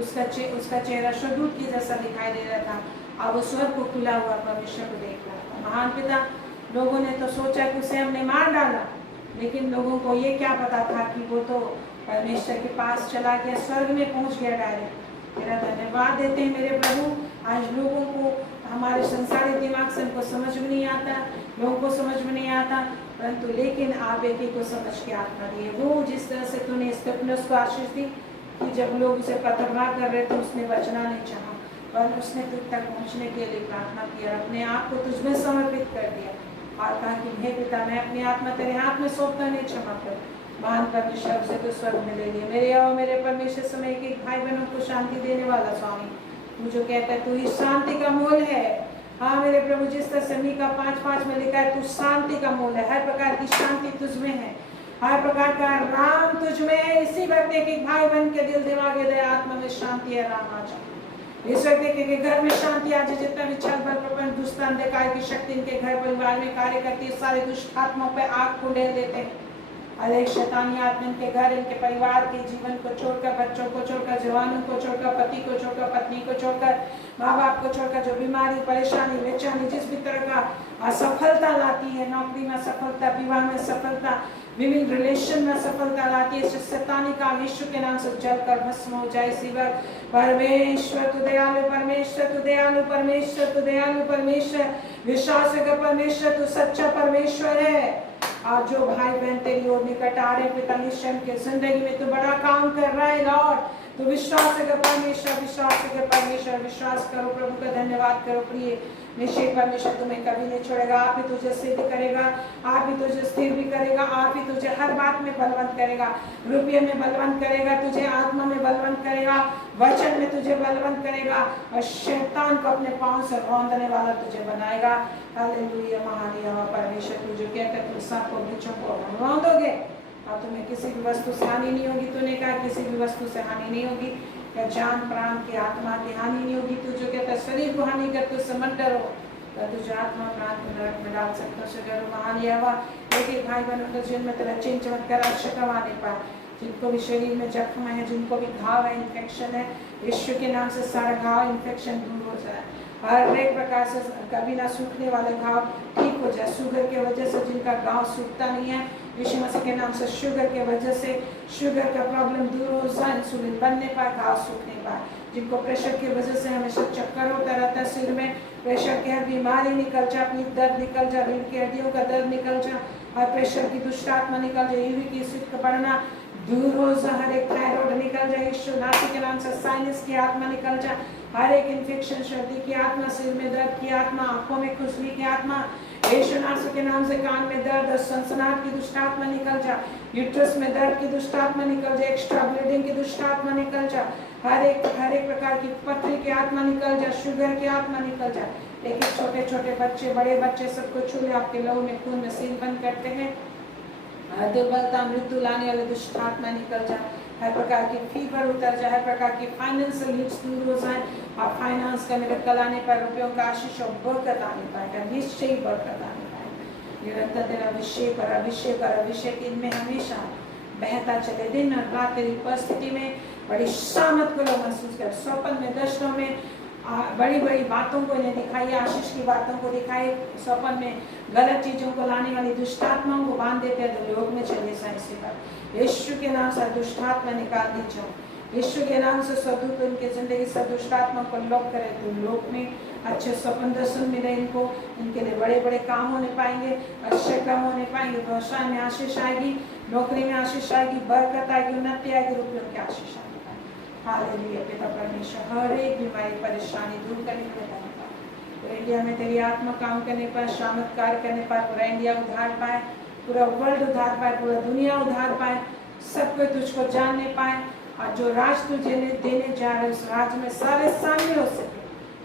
उसका चेहरा स्वदूत के जैसा दिखाई दे रहा था और वो स्वर्ग को खुला हुआ परमेश्वर को देख रहा था। महान पिता, लोगों ने तो सोचा कि उसे हमने मार डाला, लेकिन लोगों को ये क्या पता था कि वो तो परमेश्वर के पास चला गया, स्वर्ग में पहुंच गया डायरेक्ट। तेरा धन्यवाद देते हैं मेरे प्रभु। आज लोगों को हमारे संसारी दिमाग से उनको समझ में नहीं आता, लोगों को समझ में नहीं आता, परंतु लेकिन आप एक को समझ के आत्मा दिए। वो जिस तरह से तूने स्तिफनुस को आशीष दी कि जब लोग उसे पत्थरवाह कर रहे थे, उसने बचना नहीं चाहा, पर उसने तुझ तक पहुँचने के लिए प्रार्थना किया, अपने आप को तुझ में समर्पित कर दिया और कहा कि हे पिता, मैं अपनी आत्मा तेरे हाथ में सौंपता नहीं, क्षमा कर। महान परमेश्वर से तो स्वर्ग में ले लिया। मेरे और मेरे परमेश्वर समय के भाई बहनों को शांति देने वाला स्वामी, तू जो कहता है तू ही शांति का मोल है। हाँ मेरे प्रभु, जिस तरह से मीका 5:5 में लिखा है, तू शांति का मोल है। हर प्रकार की शांति तुझ में है, हर प्रकार का राम तुझ में है। इसी वक्त एक भाई बहन के दिल दिमाग हृदय आत्मा में शांति है, राम आ जाए। इस वक्त के घर में शांति आ जाए। जितना भी छल बल प्रपंच दुष्ट अंधकार की शक्ति इनके घर परिवार में कार्य करती है, सारे दुष्ट आत्माओं पे आग को ढेर देते हैं। अनेक शैतानी आत्मा इनके घर, इनके परिवार के जीवन को छोड़कर, बच्चों को छोड़कर, जवानों को छोड़कर, पति को छोड़कर, पत्नी को छोड़कर, माँ बाप को छोड़कर, जो बीमारी, परेशानी, बेचैनी, जिस भी तरह का असफलता लाती है, नौकरी में असफलता, विवाह में असफलता, विभिन्न रिलेशन में सफलता लाती है, शैतानी का यीशु के नाम से जलकर भस्म हो जाए। शिवर परमेश्वर तू दयालु, परमेश्वर तू दयालु, परमेश्वर तू दयालु, परमेश्वर विश्वास का परमेश्वर, तू सच्चा परमेश्वर है। और जो भाई बहन तेरी ओर निकट आ रहे पिता, निश्चय के जिंदगी में तू बड़ा काम कर रहा है लॉर्ड। तो विश्वास कर परमेश्वर, विश्वास कर परमेश्वर, विश्वास करो, प्रभु का धन्यवाद करो। प्रिय निश्चय परमेश्वर तुम्हें कभी नहीं छोड़ेगा। आप ही तुझे सिद्ध करेगा, आप ही तुझे स्थिर भी करेगा, आप ही तुझे हर बात में बलवंत करेगा। रुपये में बलवंत करेगा तुझे, आत्मा में बलवंत करेगा, वचन में तुझे बलवंत करेगा, और शैतान को अपने पांव से रौंदने वाला तुझे बनाएगा। हालेलुया। महान यहोवा परमेश्वर, तू जो कहकर तुम सबको बिच्छों को रौंदोगे और तुम्हें किसी भी वस्तु से हानि नहीं होगी। तूने कहा किसी भी वस्तु से हानि नहीं होगी, या जान प्राण की आत्मा की हानि नहीं होगी। तू जो कहता शरीर को हानि कर तो समझ डरो, तो तुझे आत्मा प्राण को नरक में डाल सकता से डरो। महान यहोवा, एक एक भाई बहनों को जिनमें तेरा चिन्ह चमत्कार अक्षकम आने पाए, जिनको भी शरीर में जख्म है, जिनको भी घाव है, इन्फेक्शन है, यीशु के नाम से सारा घाव इन्फेक्शन दूर हो जाए। हर एक प्रकार से कभी ना सूखने वाले घाव ठीक हो जाए। शुगर के वजह से जिनका घाव सूखता नहीं है, यीशु मसीह के नाम से शुगर के वजह से शुगर का प्रॉब्लम दूर हो जाए, इंसुलिन बनने पाए, घाव सूखने पाए। जिनको प्रेशर की वजह से हमेशा चक्कर होता रहता है, सिर में प्रेशर की हर बीमारी निकल जाए, अपनी दर्द निकल जाए, रीढ़ की हड्डियों का दर्द निकल जाए, हर प्रेशर की दुष्ट आत्मा निकल जाए, यूरिक एसिड का बढ़ना दूर हो जाए, हर एक थायराइड निकल जाए, यीशु नासी के नाम से साइनस की आत्मा निकल जाए, हर एक इन्फेक्शन, सर्दी की आत्मा, सिर में दर्द की आत्मा, आंखों में खुजली की आत्मा, यीशु नासी के नाम से कान में दर्द और सनसनाहट की दुष्ट आत्मा निकल जाए, यूट्रस में दर्द की दुष्ट आत्मा निकल जाए, एक्स्ट्रा ब्लीडिंग की दुष्ट आत्मा निकल जाए, हर एक प्रकार की पथरी की आत्मा निकल जाए, शुगर की आत्मा निकल जाए। लेकिन छोटे छोटे बच्चे, बड़े बच्चे सबको छू ले, आपके लहू में खून में सील बंद करते हैं। दुर्बलता, मृत्यु लाने वाले दुष्ट आत्मा निकल जाए, हर प्रकार की फीवर उतर जाए, हर प्रकार की फाइनेंशियल हिट्स दूर हो जाए, और फाइनेंस का मिरेकल आने पर, रुपयों का आशीष और बरकत आने पाएगा, निश्चय बरकत आने पाएगा। निरंतर तेरा अभिषेक और अभिषेक और अभिषेक इनमें हमेशा बहता चले, दिन और रात तेरी उपस्थिति में बड़ी शामत को लोग महसूस कर। स्वप्न में, दर्शनों में बड़ी बड़ी बातों को इन्हें दिखाइए, आशीष की बातों को दिखाइए। स्वप्न में गलत चीजों को लाने वाली दुष्ट आत्माओं को बांध देते हैं तो लोग में चले जाए। इसी पर यीशु के नाम से दुष्ट आत्मा निकाल दीजिए, यीशु के नाम से स्वदूत उनके जिंदगी से दुष्ट आत्मा को लॉक करे, तो लोग में अच्छे स्वप्न दर्शन मिले इनको, इनके लिए बड़े बड़े काम होने पाएंगे, अच्छे काम होने पाएंगे, व्यवसाय में आशीष आएगी, नौकरी में आशीष आएगी, बरकत आएगी, उन्नति आएगी, रुपयों की आशीष आएगी। हालेलुया। पिता परमेश्वर, हर एक बीमारी परेशानी दूर करने के लिए धन्यवाद। पूरे इंडिया में तेरी आत्मा काम करने पर, चमत्कार करने पर, पूरा इंडिया उद्धार पाए, पूरा वर्ल्ड उद्धार पाए, पूरा दुनिया उद्धार पाए, सब कोई तुझको जानने पाए, और जो राज तुझे देने जा रहे उस राज में सारे शामिल हो सके,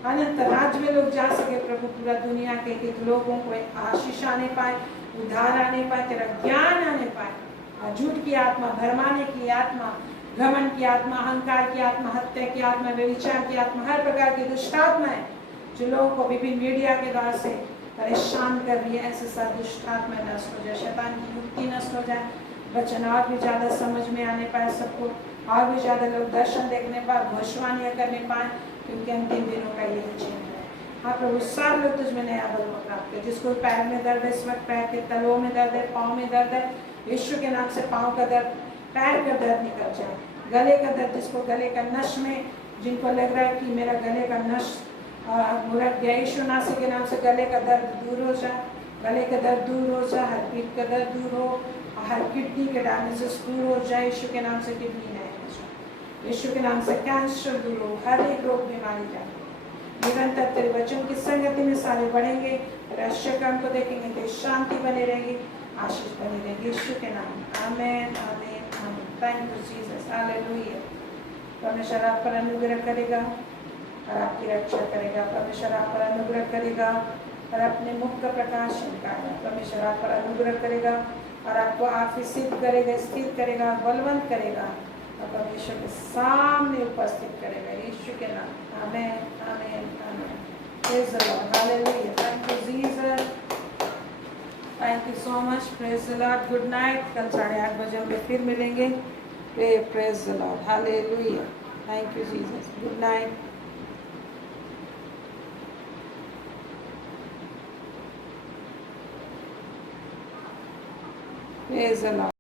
अनंत राज्य में लोग जा सके। प्रभु, पूरा दुनिया के एक लोगों को आशीष आने पाए, उद्धार आने पाए, तेरा ज्ञान आने पाए, और झूठ की आत्मा, भरमाने की आत्मा, घमंड की आत्मा, अहंकार की आत्मा, हत्या की आत्मा, व्यभिचार की आत्मा, हर प्रकार की दुष्ट आत्माएं जो लोगों को विभिन्न मीडिया के द्वारा से परेशान कर रही है, ऐसे सब दुष्ट आत्माएं नष्ट हो जाए, शैतान की युक्ति नष्ट हो जाए, वचन और भी ज्यादा समझ में आने पाए सबको, और भी ज्यादा लोग दर्शन देखने पाए, भविष्यवाणियां करने पाए, क्योंकि अंतिम दिनों का यही चिन्ह है। हाँ प्रभु, सारे लोग तुझमें नया बल प्राप्त कर। जिसको पैर में दर्द है, इस वक्त पैर के तलों में दर्द है, पाँव में दर्द है, यीशु के नाम से पाँव का दर्द, पैर का दर्द निकल जाए, गले का दर्द, जिसको गले का नस में, जिनको लग रहा है कि मेरा गले का नस मुरक गया, यीशु नासी के नाम से गले का दर्द दूर हो जाए, गले का दर्द दूर हो जाए, हर पीठ का दर्द दूर हो, हर किडनी के डैमेजेस दूर हो जाए, यीशु के नाम से किडनी नए हो जाए, यीशु के नाम से कैंसर दूर हो, हर एक रोग बीमारी जाए। निरंतर तेरे वचन की संगति में सारे बढ़ेंगे, रश्य कर्म को देखेंगे, तेरी शांति बने रहेगी, आशीष बनी रहेगी, यीशु के नाम। Amen, amen, amen. Thank you Jesus, hallelujah. परमेश्वर आप पर अनुग्रह करेगा और आपकी रक्षा करेगा। परमेश्वर आप पर अनुग्रह करेगा और अपने मुख का प्रकाश चमकाएगा। परमेश्वर आप पर अनुग्रह करेगा और आपको आशीषित करेगा, स्थिर करेगा, बलवंत करेगा, और परमेश्वर के सामने उपस्थित करेगा, यीशु के नाम। Amen, amen, amen. Praise the Lord, hallelujah. Thank you Jesus, thank you so much. Praise the Lord. Good night. कल 8:30 बजे हम फिर मिलेंगे। Praise the Lord, hallelujah. Thank you Jesus. Good night. Praise the Lord.